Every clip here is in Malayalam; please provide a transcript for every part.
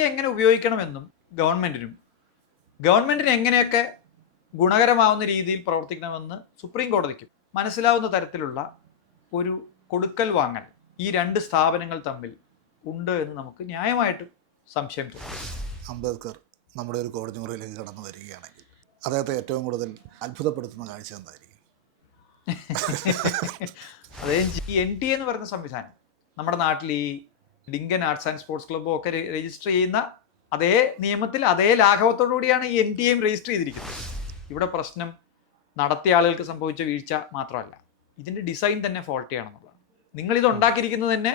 കോടതിയെ എങ്ങനെ ഉപയോഗിക്കണമെന്നും ഗവൺമെൻറ്റിന് എങ്ങനെയൊക്കെ ഗുണകരമാവുന്ന രീതിയിൽ പ്രവർത്തിക്കണമെന്ന് സുപ്രീം കോടതിക്കും മനസ്സിലാവുന്ന തരത്തിലുള്ള ഒരു കൊടുക്കൽ വാങ്ങൽ ഈ രണ്ട് സ്ഥാപനങ്ങൾ തമ്മിൽ ഉണ്ട് എന്ന് നമുക്ക് ന്യായമായിട്ടും സംശയം തോന്നും. അംബേദ്കർ നമ്മുടെ ഒരു കോടതി മുറിയിലേക്ക് കടന്നു വരികയാണെങ്കിൽ അദ്ദേഹത്തെ ഏറ്റവും കൂടുതൽ അത്ഭുതപ്പെടുത്തുന്ന കാഴ്ച എന്തായിരിക്കും? അതായത് ഈ NTA എന്ന് പറയുന്ന സംവിധാനം നമ്മുടെ നാട്ടിൽ ഈ ഡിങ്കൻ ആർട്സ് ആൻഡ് സ്പോർട്സ് ക്ലബ്ബും ഒക്കെ രജിസ്റ്റർ ചെയ്യുന്ന അതേ നിയമത്തിൽ അതേ ലാഘവത്തോടു കൂടിയാണ് ഈ NTA രജിസ്റ്റർ ചെയ്തിരിക്കുന്നത്. ഇവിടെ പ്രശ്നം നടത്തിയ ആളുകൾക്ക് സംഭവിച്ച വീഴ്ച മാത്രമല്ല, ഇതിൻ്റെ ഡിസൈൻ തന്നെ ഫോൾട്ടിയാണെന്നുള്ളതാണ്. നിങ്ങളിത് ഉണ്ടാക്കിയിരിക്കുന്നത് തന്നെ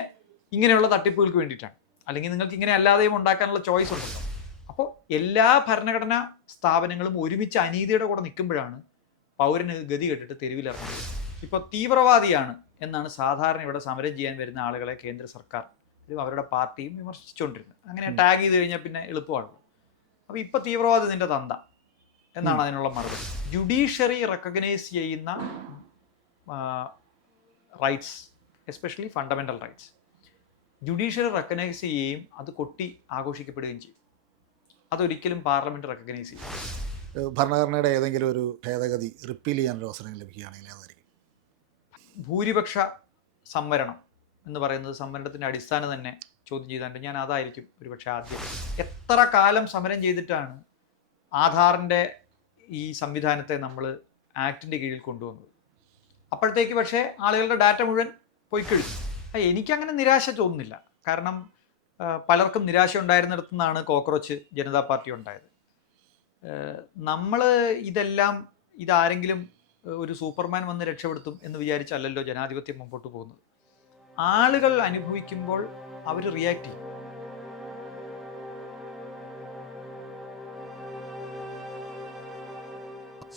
ഇങ്ങനെയുള്ള തട്ടിപ്പുകൾക്ക് വേണ്ടിയിട്ടാണ്, അല്ലെങ്കിൽ നിങ്ങൾക്ക് ഇങ്ങനെ അല്ലാതെയും ഉണ്ടാക്കാനുള്ള ചോയ്സ് ഉണ്ടല്ലോ. അപ്പോൾ എല്ലാ ഭരണഘടനാ സ്ഥാപനങ്ങളും ഒരുമിച്ച് അനീതിയുടെ കൂടെ നിൽക്കുമ്പോഴാണ് പൗരന് ഗതി കെട്ടിട്ട് തെരുവിലിറങ്ങുന്നത്. ഇപ്പോൾ തീവ്രവാദിയാണ് എന്നാണ് സാധാരണ ഇവിടെ സമരം ചെയ്യാൻ വരുന്ന ആളുകളെ കേന്ദ്ര സർക്കാർ അവരുടെ പാർട്ടിയും വിമർശിച്ചുകൊണ്ടിരുന്നത്. അങ്ങനെ ടാഗ് ചെയ്ത് കഴിഞ്ഞാൽ പിന്നെ എളുപ്പമാണല്ലോ. അപ്പോൾ ഇപ്പോൾ തീവ്രവാദി നിന്റെ തന്ത എന്നാണ് അതിനുള്ള മറുപടി. ജുഡീഷ്യറി റെക്കഗ്നൈസ് ചെയ്യുന്ന rights, especially fundamental rights, judiciary recognise ചെയ്യുകയും അത് കൊട്ടി ആഘോഷിക്കപ്പെടുകയും ചെയ്യും. അതൊരിക്കലും പാർലമെൻറ്റ് റെക്കഗ്നൈസ് ചെയ്യും. ഭരണഘടനയുടെ ഏതെങ്കിലും ഒരു ഭേദഗതി റിപ്പീൽ ചെയ്യാനൊരു അവസരം ലഭിക്കുകയാണെങ്കിൽ അതായിരിക്കും? ഭൂരിപക്ഷ സംവരണം എന്ന് പറയുന്നത് സംവരണത്തിൻ്റെ അടിസ്ഥാനം തന്നെ ചോദ്യം ചെയ്താണ്ട് ഞാൻ അതായിരിക്കും ഒരുപക്ഷെ ആദ്യം. എത്ര കാലം സമരം ചെയ്തിട്ടാണ് ആധാറിൻ്റെ ഈ സംവിധാനത്തെ നമ്മൾ ആക്ടിൻ്റെ കീഴിൽ കൊണ്ടുവന്നത്? അപ്പോഴത്തേക്ക് പക്ഷേ ആളുകളുടെ ഡാറ്റ മുഴുവൻ പോയി കഴിഞ്ഞു. എനിക്കങ്ങനെ നിരാശ തോന്നുന്നില്ല. കാരണം പലർക്കും നിരാശ ഉണ്ടായിരുന്നിടത്തു നിന്നാണ് കോക്രോച്ച് ജനതാ പാർട്ടി ഉണ്ടായത്. നമ്മൾ ഇതാരെങ്കിലും ഒരു സൂപ്പർമാൻ വന്ന് രക്ഷപ്പെടുത്തും എന്ന് വിചാരിച്ചല്ലല്ലോ ജനാധിപത്യം മുമ്പോട്ട് പോകുന്നത്. ആളുകൾ അനുഭവിക്കുമ്പോൾ അവർ റിയാക്ട് ചെയ്യും.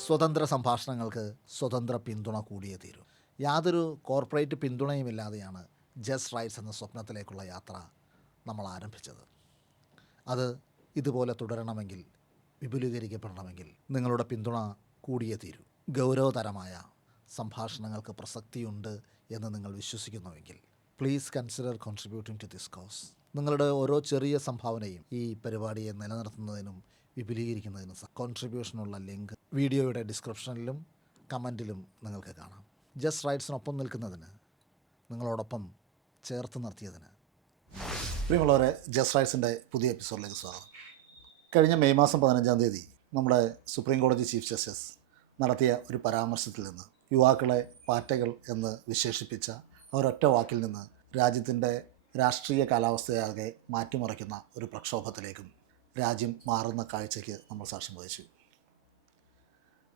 സ്വതന്ത്ര സംഭാഷണങ്ങൾക്ക് സ്വതന്ത്ര പിന്തുണ കൂടിയേ തീരൂ. യാതൊരു കോർപ്പറേറ്റ് പിന്തുണയുമില്ലാതെയാണ് ജസ്റ്റ് റൈറ്റ്സ് എന്ന സ്വപ്നത്തിലേക്കുള്ള യാത്ര നമ്മൾ ആരംഭിച്ചത്. അത് ഇതുപോലെ തുടരണമെങ്കിൽ, വിപുലീകരിക്കപ്പെടണമെങ്കിൽ നിങ്ങളുടെ പിന്തുണ കൂടിയേ തീരൂ. ഗൗരവതരമായ സംഭാഷണങ്ങൾക്ക് പ്രസക്തിയുണ്ട് എന്ന് നിങ്ങൾ വിശ്വസിക്കുന്നുവെങ്കിൽ please consider contributing to this cause. നിങ്ങളുടെ ഓരോ ചെറിയ സംഭാവനയും ഈ പരിപാടിയെ നിലനിർത്തുന്നതിനും വിപുലീകരിക്കുന്നതിനും കോൺട്രിബ്യൂഷനുള്ള ലിങ്ക് വീഡിയോയുടെ ഡിസ്ക്രിപ്ഷനിലും കമൻറ്റിലും നിങ്ങൾക്ക് കാണാം. ജസ്റ്റ് റൈറ്റ്സിനൊപ്പം നിൽക്കുന്നതിന്, നിങ്ങളോടൊപ്പം ചേർത്ത് നിർത്തിയതിന് പ്രിയമുള്ളവരെ, ജസ്റ്റ് റൈറ്റ്സിൻ്റെ പുതിയ എപ്പിസോഡിലേക്ക് സ്വാഗതം. കഴിഞ്ഞ മെയ് മാസം 15-ാം തീയതി നമ്മുടെ സുപ്രീം കോടതി ചീഫ് ജസ്റ്റിസ് നടത്തിയ ഒരു പരാമർശത്തിൽ നിന്ന്, യുവാക്കളെ പാറ്റകൾ എന്ന് വിശേഷിപ്പിച്ച ഒരൊറ്റ വാക്കിൽ നിന്ന് രാജ്യത്തിൻ്റെ രാഷ്ട്രീയ കാലാവസ്ഥയാകെ മാറ്റിമറിക്കുന്ന ഒരു പ്രക്ഷോഭത്തിലേക്കും രാജ്യം മാറുന്ന കാഴ്ചയ്ക്ക് നമ്മൾ സാക്ഷ്യം വഹിച്ചു.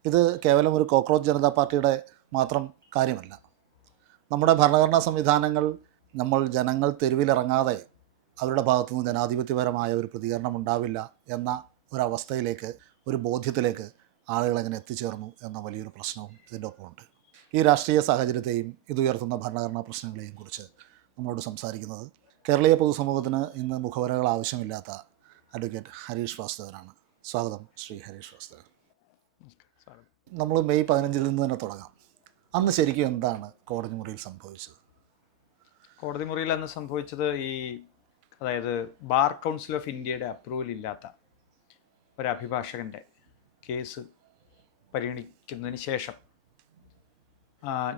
ഇത് കേവലം ഒരു കോക്രോച്ച് ജനതാ പാർട്ടിയുടെ മാത്രം കാര്യമല്ല. നമ്മുടെ ഭരണഘടനാ സംവിധാനങ്ങൾ ജനങ്ങൾ തെരുവിലിറങ്ങാതെ അവരുടെ ഭാഗത്തുനിന്ന് ജനാധിപത്യപരമായ ഒരു പ്രതികരണം ഉണ്ടാവില്ല എന്ന ഒരവസ്ഥയിലേക്ക്, ഒരു ബോധ്യത്തിലേക്ക് ആളുകൾ എങ്ങനെ എത്തിച്ചേർന്നു എന്ന വലിയൊരു പ്രശ്നവും ഇതിൻ്റെ ഒപ്പമുണ്ട്. ഈ രാഷ്ട്രീയ സാഹചര്യത്തെയും ഇതുയർത്തുന്ന ഭരണഘടനാ പ്രശ്നങ്ങളെയും കുറിച്ച് നമ്മളോട് സംസാരിക്കുന്നത് കേരളീയ പൊതുസമൂഹത്തിന് ഇന്ന് മുഖവരകൾ ആവശ്യമില്ലാത്ത അഡ്വക്കേറ്റ് ഹരീഷ് വാസുദേവനാണ്. സ്വാഗതം ശ്രീ ഹരീഷ് വാസുദേവൻ. നമ്മൾ മെയ് 15 നിന്ന് തന്നെ തുടങ്ങാം. അന്ന് ശരിക്കും എന്താണ് കോടതി മുറിയിൽ സംഭവിച്ചത്? കോടതി മുറിയിൽ അന്ന് സംഭവിച്ചത് അതായത് ബാർ കൗൺസിൽ ഓഫ് ഇന്ത്യയുടെ അപ്രൂവൽ ഇല്ലാത്ത ഒരു അഭിഭാഷകൻ്റെ കേസ് പരിഗണിക്കുന്നതിന് ശേഷം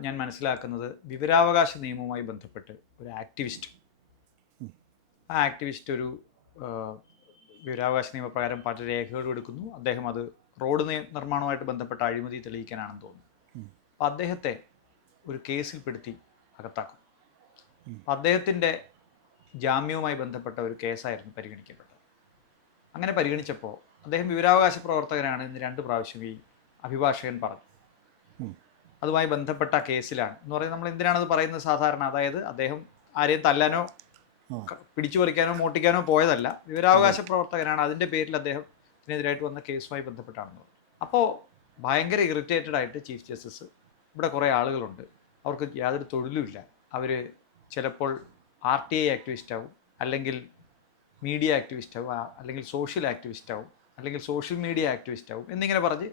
ഞാൻ മനസ്സിലാക്കുന്നത്, വിവരാവകാശ നിയമവുമായി ബന്ധപ്പെട്ട് ഒരു ആക്ടിവിസ്റ്റ്, ആ ആക്ടിവിസ്റ്റ് ഒരു വിവരാവകാശ നിയമപ്രകാരം പല രേഖകളും എടുക്കുന്നു. അദ്ദേഹം അത് റോഡ് നിർമ്മാണവുമായിട്ട് ബന്ധപ്പെട്ട അഴിമതി തെളിയിക്കാനാണെന്ന് തോന്നുന്നു. അപ്പോൾ അദ്ദേഹത്തെ ഒരു കേസിൽപ്പെടുത്തി അകത്താക്കും. അദ്ദേഹത്തിൻ്റെ ജാമ്യവുമായി ബന്ധപ്പെട്ട ഒരു കേസായിരുന്നു പരിഗണിക്കപ്പെട്ടത്. അങ്ങനെ പരിഗണിച്ചപ്പോൾ അദ്ദേഹം വിവരാവകാശ പ്രവർത്തകനാണ് എന്ന് 2 പ്രാവശ്യം ഈ അഭിഭാഷകൻ പറഞ്ഞു. അതുമായി ബന്ധപ്പെട്ട കേസിലാണ് എന്ന് പറയുന്നത്. നമ്മൾ എന്തിനാണത് പറയുന്നത്? സാധാരണ അതായത് അദ്ദേഹം ആരെയും തല്ലാനോ പിടിച്ചു പറിക്കാനോ മോട്ടിക്കാനോ പോയതല്ല, വിവരാവകാശ പ്രവർത്തകനാണ്, അതിൻ്റെ പേരിൽ അദ്ദേഹത്തിനെതിരായിട്ട് വന്ന കേസുമായി ബന്ധപ്പെട്ടാണെന്ന് പറഞ്ഞു. അപ്പോൾ ഭയങ്കര ഇറിറ്റേറ്റഡ് ആയിട്ട് ചീഫ് ജസ്റ്റിസ്, ഇവിടെ കുറേ ആളുകളുണ്ട്, അവർക്ക് യാതൊരു തൊഴിലുമില്ല, അവർ ചിലപ്പോൾ RTI ആക്ടിവിസ്റ്റ് ആവും, അല്ലെങ്കിൽ മീഡിയ ആക്ടിവിസ്റ്റ് ആവും, അല്ലെങ്കിൽ സോഷ്യൽ ആക്ടിവിസ്റ്റ് ആവും, അല്ലെങ്കിൽ സോഷ്യൽ മീഡിയ ആക്ടിവിസ്റ്റ് ആവും എന്നിങ്ങനെ പറഞ്ഞ്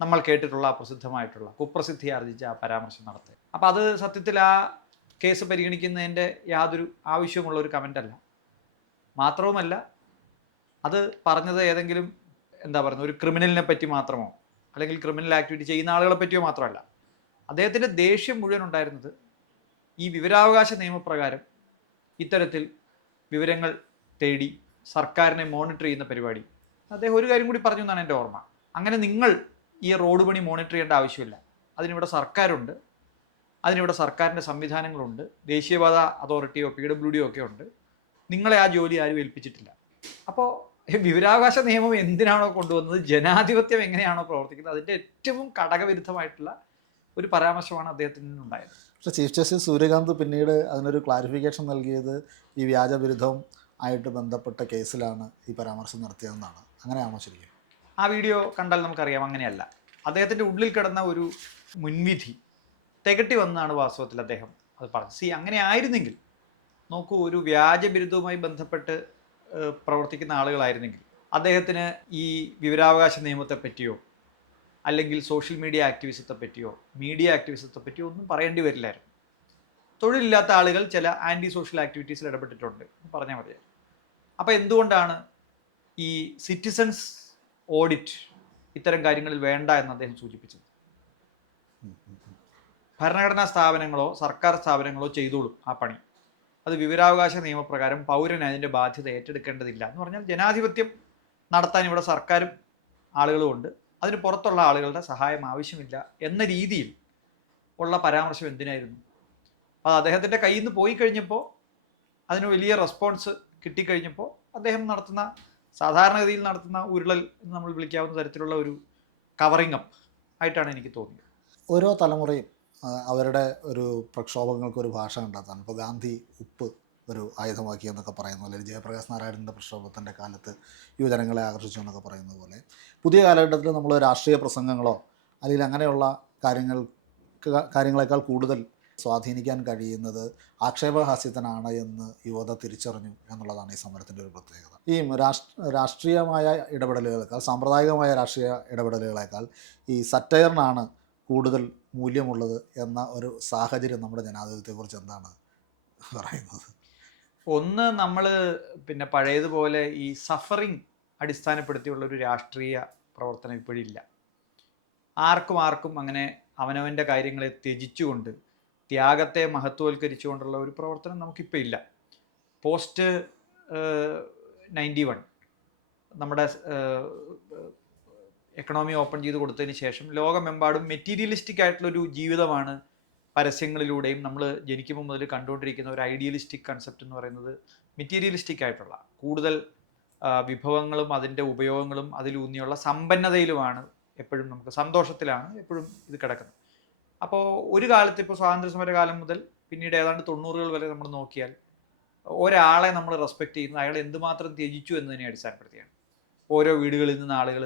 നമ്മൾ കേട്ടിട്ടുള്ള പ്രസിദ്ധമായിട്ടുള്ള കുപ്രസിദ്ധി ആർജിച്ച ആ പരാമർശം നടത്തുക. അപ്പോൾ അത് സത്യത്തിൽ ആ കേസ് പരിഗണിക്കുന്നതിൻ്റെ യാതൊരു ആവശ്യമുള്ള ഒരു കമൻ്റ് അല്ല. മാത്രവുമല്ല, അത് പറഞ്ഞത് ഏതെങ്കിലും എന്താ പറയുന്നത് ഒരു ക്രിമിനലിനെ പറ്റി മാത്രമോ അല്ലെങ്കിൽ ക്രിമിനൽ ആക്ടിവിറ്റി ചെയ്യുന്ന ആളുകളെ പറ്റിയോ മാത്രമല്ല. അദ്ദേഹത്തിൻ്റെ ദേഷ്യം മുഴുവൻ ഉണ്ടായിരുന്നത് ഈ വിവരാവകാശ നിയമപ്രകാരം ഇത്തരത്തിൽ വിവരങ്ങൾ തേടി സർക്കാരിനെ മോണിറ്റർ ചെയ്യുന്ന പരിപാടി. അദ്ദേഹം ഒരു കാര്യം കൂടി പറഞ്ഞു എന്നാണ് എൻ്റെ ഓർമ്മ. അങ്ങനെ നിങ്ങൾ ഈ റോഡ് പണി മോണിറ്റർ ചെയ്യേണ്ട ആവശ്യമില്ല, അതിനിവിടെ സർക്കാരുണ്ട്, അതിനിവിടെ സർക്കാരിൻ്റെ സംവിധാനങ്ങളുണ്ട്, ദേശീയപാത അതോറിറ്റിയോ PWD ഒക്കെ ഉണ്ട്, നിങ്ങളെ ആ ജോലി ആരും ഏൽപ്പിച്ചിട്ടില്ല. അപ്പോൾ വിവരാവകാശ നിയമം എന്തിനാണോ കൊണ്ടുവന്നത്, ജനാധിപത്യം എങ്ങനെയാണോ പ്രവർത്തിക്കുന്നത്, അതിൻ്റെ ഏറ്റവും ഘടകവിരുദ്ധമായിട്ടുള്ള ഒരു പരാമർശമാണ് അദ്ദേഹത്തിൽ നിന്നുണ്ടായത്. പക്ഷേ ചീഫ് ജസ്റ്റിസ് സൂര്യകാന്ത് പിന്നീട് അതിനൊരു ക്ലാരിഫിക്കേഷൻ നൽകിയത് ഈ വ്യാജവിരുദ്ധം ആയിട്ട് ബന്ധപ്പെട്ട കേസിലാണ് ഈ പരാമർശം നടത്തിയതെന്നാണ്. അങ്ങനെയാണോ ശരിക്കും? ആ വീഡിയോ കണ്ടാൽ നമുക്കറിയാം അങ്ങനെയല്ല. അദ്ദേഹത്തിൻ്റെ ഉള്ളിൽ കിടന്ന ഒരു മുൻവിധി തികട്ടി വന്നാണ് വാസ്തവത്തിൽ അദ്ദേഹം അത് പറഞ്ഞത്. അങ്ങനെ ആയിരുന്നെങ്കിൽ നോക്കൂ, ഒരു വ്യാജബിരുദവുമായി ബന്ധപ്പെട്ട് പ്രവർത്തിക്കുന്ന ആളുകളായിരുന്നെങ്കിൽ അദ്ദേഹത്തിന് ഈ വിവരാവകാശ നിയമത്തെ പറ്റിയോ അല്ലെങ്കിൽ സോഷ്യൽ മീഡിയ ആക്ടിവിസത്തെ പറ്റിയോ മീഡിയ ആക്ടിവിസത്തെ പറ്റിയോ ഒന്നും പറയേണ്ടി വരില്ലായിരുന്നു. തൊഴിലില്ലാത്ത ആളുകൾ ചില ആൻറ്റി സോഷ്യൽ ആക്ടിവിറ്റീസിൽ ഇടപെട്ടിട്ടുണ്ട് പറഞ്ഞാൽ മതിയായിരുന്നു. അപ്പോൾ എന്തുകൊണ്ടാണ് ഈ സിറ്റിസൺസ് ഓഡിറ്റ് ഇത്തരം കാര്യങ്ങളിൽ വേണ്ട എന്ന് അദ്ദേഹം സൂചിപ്പിച്ചത്? ഭരണഘടനാ സ്ഥാപനങ്ങളോ സർക്കാർ സ്ഥാപനങ്ങളോ ചെയ്തോളും ആ പണി, അത് വിവരാവകാശ നിയമപ്രകാരം പൗരന് അതിൻ്റെ ബാധ്യത ഏറ്റെടുക്കേണ്ടതില്ല എന്ന് പറഞ്ഞാൽ ജനാധിപത്യം നടത്താൻ ഇവിടെ സർക്കാരും ആളുകളും ഉണ്ട്, അതിന് പുറത്തുള്ള ആളുകളുടെ സഹായം ആവശ്യമില്ല എന്ന രീതിയിൽ ഉള്ള പരാമർശം എന്തിനായിരുന്നു? അത് അദ്ദേഹത്തിൻ്റെ കയ്യിൽ നിന്ന് പോയി കഴിഞ്ഞപ്പോൾ, അതിന് വലിയ റെസ്പോൺസ് കിട്ടിക്കഴിഞ്ഞപ്പോൾ അദ്ദേഹം നടത്തുന്ന സാധാരണഗതിയിൽ നടത്തുന്ന ഉരുളൽ എന്ന് നമ്മൾ വിളിക്കാവുന്ന തരത്തിലുള്ള ഒരു കവറിങ് അപ്പ് ആയിട്ടാണ് എനിക്ക് തോന്നിയത്. ഓരോ തലമുറയും അവരുടെ ഒരു പ്രക്ഷോഭങ്ങൾക്ക് ഒരു ഭാഷ കണ്ടെത്താണ്. ഇപ്പോൾ ഗാന്ധി ഉപ്പ് ഒരു ആയുധമാക്കി എന്നൊക്കെ പറയുന്ന പോലെ, ജയപ്രകാശ് നാരായണൻ്റെ പ്രക്ഷോഭത്തിൻ്റെ കാലത്ത് യുവജനങ്ങളെ ആകർഷിച്ചു എന്നൊക്കെ പറയുന്നത് പോലെ, പുതിയ കാലഘട്ടത്തിൽ നമ്മൾ രാഷ്ട്രീയ പ്രസംഗങ്ങളോ അല്ലെങ്കിൽ അങ്ങനെയുള്ള കാര്യങ്ങളെക്കാൾ കൂടുതൽ സ്വാധീനിക്കാൻ കഴിയുന്നത് ആക്ഷേപഹാസ്യത്തിനാണ് എന്ന് യുവത തിരിച്ചറിഞ്ഞു എന്നുള്ളതാണ് ഈ സമരത്തിൻ്റെ ഒരു പ്രത്യേകത. ഈ രാഷ്ട്രീയമായ ഇടപെടലുകളേക്കാൾ, സാമ്പ്രദായികമായ രാഷ്ട്രീയ ഇടപെടലുകളേക്കാൾ ഈ സറ്റയറിനാണ് കൂടുതൽ മൂല്യമുള്ളത് എന്ന ഒരു സാഹചര്യം നമ്മുടെ ജനാധിപത്യത്തെക്കുറിച്ച് എന്താണ് പറയുന്നത്? ഒന്ന്, നമ്മൾ പിന്നെ പഴയതുപോലെ ഈ സഫറിങ് അടിസ്ഥാനപ്പെടുത്തിയുള്ള ഒരു രാഷ്ട്രീയ പ്രവർത്തനം ഇപ്പോഴില്ല. ആർക്കും അങ്ങനെ അവനവൻ്റെ കാര്യങ്ങളെ ത്യജിച്ചുകൊണ്ട് ത്യാഗത്തെ മഹത്വവൽക്കരിച്ചുകൊണ്ടുള്ള ഒരു പ്രവർത്തനം നമുക്കിപ്പോൾ ഇല്ല. പോസ്റ്റ് 91 നമ്മുടെ എക്കണോമി ഓപ്പൺ ചെയ്ത് കൊടുത്തതിന് ശേഷം ലോകമെമ്പാടും മെറ്റീരിയലിസ്റ്റിക് ആയിട്ടുള്ളൊരു ജീവിതമാണ് പരസ്യങ്ങളിലൂടെയും നമ്മൾ ജനിക്കുമ്പോൾ മുതൽ കണ്ടുകൊണ്ടിരിക്കുന്ന ഒരു ഐഡിയലിസ്റ്റിക് കൺസെപ്റ്റ് എന്ന് പറയുന്നത് മെറ്റീരിയലിസ്റ്റിക് ആയിട്ടുള്ള കൂടുതൽ വിഭവങ്ങളും അതിൻ്റെ ഉപയോഗങ്ങളും അതിലൂന്നിയുള്ള സമ്പന്നതയിലുമാണ് എപ്പോഴും, നമുക്ക് സന്തോഷത്തിലാണ് എപ്പോഴും ഇത് കിടക്കുന്നത്. അപ്പോൾ ഒരു കാലത്ത്, ഇപ്പോൾ സ്വാതന്ത്ര്യ സമര കാലം മുതൽ പിന്നീട് ഏതാണ്ട് 90കൾ വരെ നമ്മൾ നോക്കിയാൽ ഒരാളെ നമ്മൾ റെസ്പെക്റ്റ് ചെയ്യുന്നത് അയാൾ എന്തുമാത്രം ത്യജിച്ചു എന്നതിനെ അടിസ്ഥാനപ്പെടുത്തിയാണ്. ഓരോ വീടുകളിൽ നിന്ന് ആളുകൾ